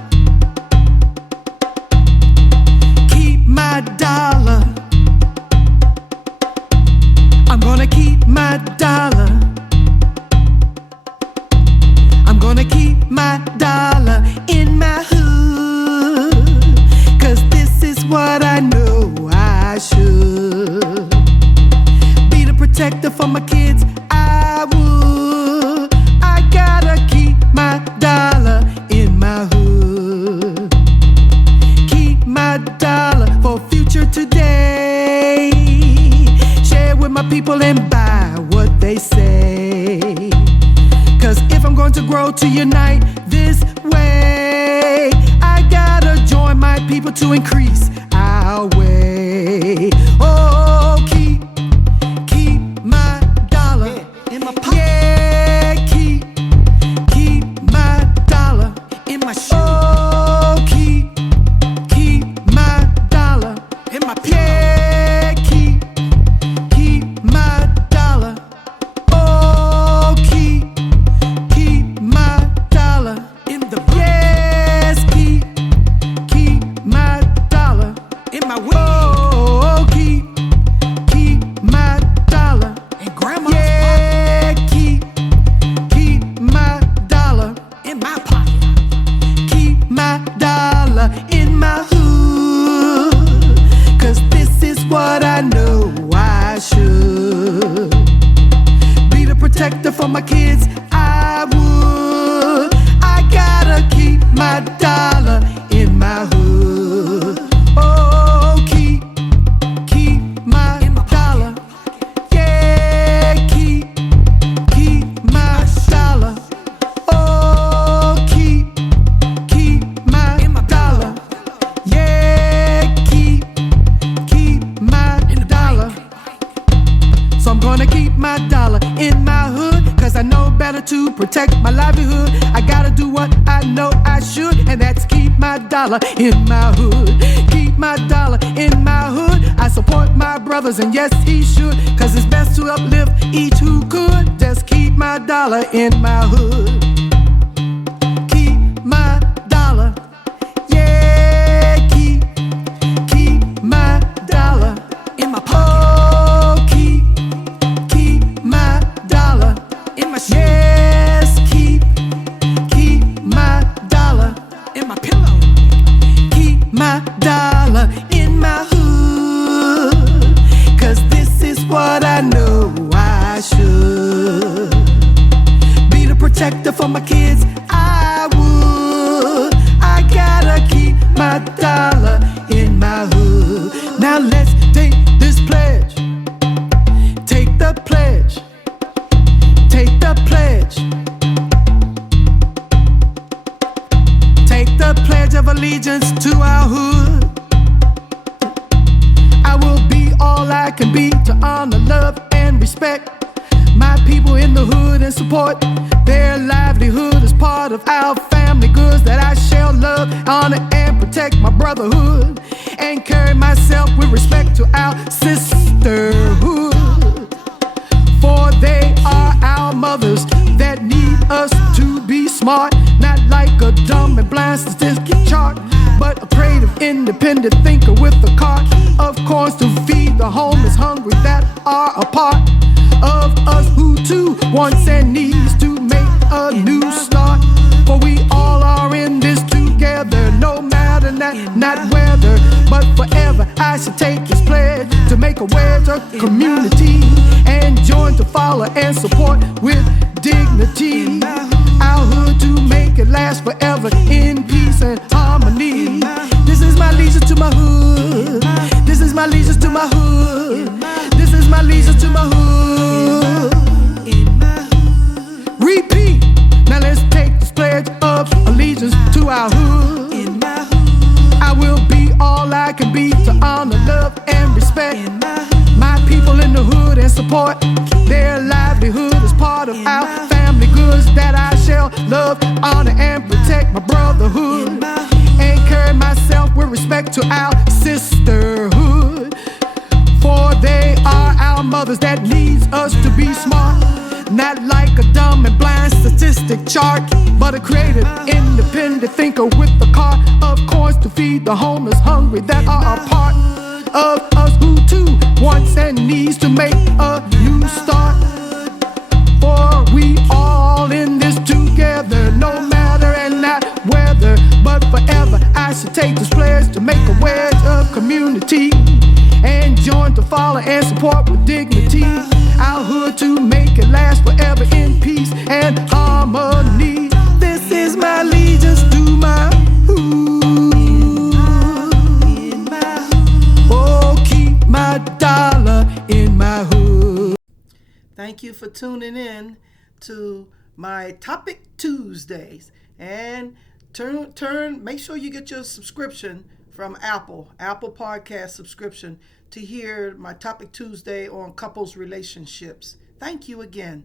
Keep my dollar. I'm gonna keep my dollar. I'm gonna keep my dollar in my hood, 'cause this is what I know I should. Be the protector for my kids, I would. I gotta keep my dollar in my hood. Keep my dollar for future today. Share with my people and buy what they say. 'Cause if I'm going to grow to unite this way, I gotta join my people to increase our way. Oh, keep my dollar in my pocket. Yeah, keep my dollar in my kids, I would. I gotta keep my dollar in my hood. Oh, keep my dollar. Yeah, keep my dollar. Oh, keep my dollar. Yeah, keep my dollar. So I'm gonna keep my dollar in my hood, cause I know better to protect my livelihood. I gotta do what I know I should, and that's keep my dollar in my hood. Keep my dollar in my hood. I support my brothers, and yes, he should, cause it's best to uplift each who could. Just keep my dollar in my hood. Keep my dollar. Yeah, keep my dollar in my pocket. Oh, keep my dollar in my shoe. Yes, keep my dollar in my pillow. Keep my dollar in my hood, cause this is what I know I should. Be the protector for my kids, I would. I gotta keep my dollar in my hood. Now let's take this pledge. Take the pledge. Take the pledge. Take the pledge of allegiance to our hood. I will be all I can be to honor, love, and respect my people in the hood and support their livelihood as part of our family goods, that I shall love, honor, and protect my brotherhood, and carry myself with respect to our sisterhood. For they are our mothers that need us to be smart, not like a dumb and blind statistic chart, but a creative, independent thinker with a cart of corns to feed the homeless hungry that are a part of us who too wants and needs to make a new start. For we all are in this together, no matter not whether, but forever. I should take this pledge to make a wedge of community and join to follow and support with dignity. Our hood to make it last forever in peace and harmony. This is my allegiance to my hood. This is my allegiance to my hood. This is my allegiance to my hood. Repeat. Now let's take this pledge of allegiance to our hood. I will be all I can be to honor, love, and respect my people in the hood and support their livelihood as part of our family goods, that I shall love, honor, and protect my brotherhood, and carry myself with respect to our sisterhood. For they are our mothers that needs us to be smart, not like a dumb and blind statistic chart, but a creative, independent thinker with a cart of corns to feed the homeless hungry that are a part of us who too wants and needs to make a new start. For we all in this together, no matter and not whether, but forever. I should take this pledge to make a wedge of community and join to follow and support with dignity our hood to make it last forever in peace and harmony. This is my allegiance to my hood. Oh, keep my dollar in my hood. Thank you for tuning in to my Topic Tuesdays. And make sure you get your subscription from Apple Podcast subscription to hear my Topic Tuesday on couples relationships. Thank you again.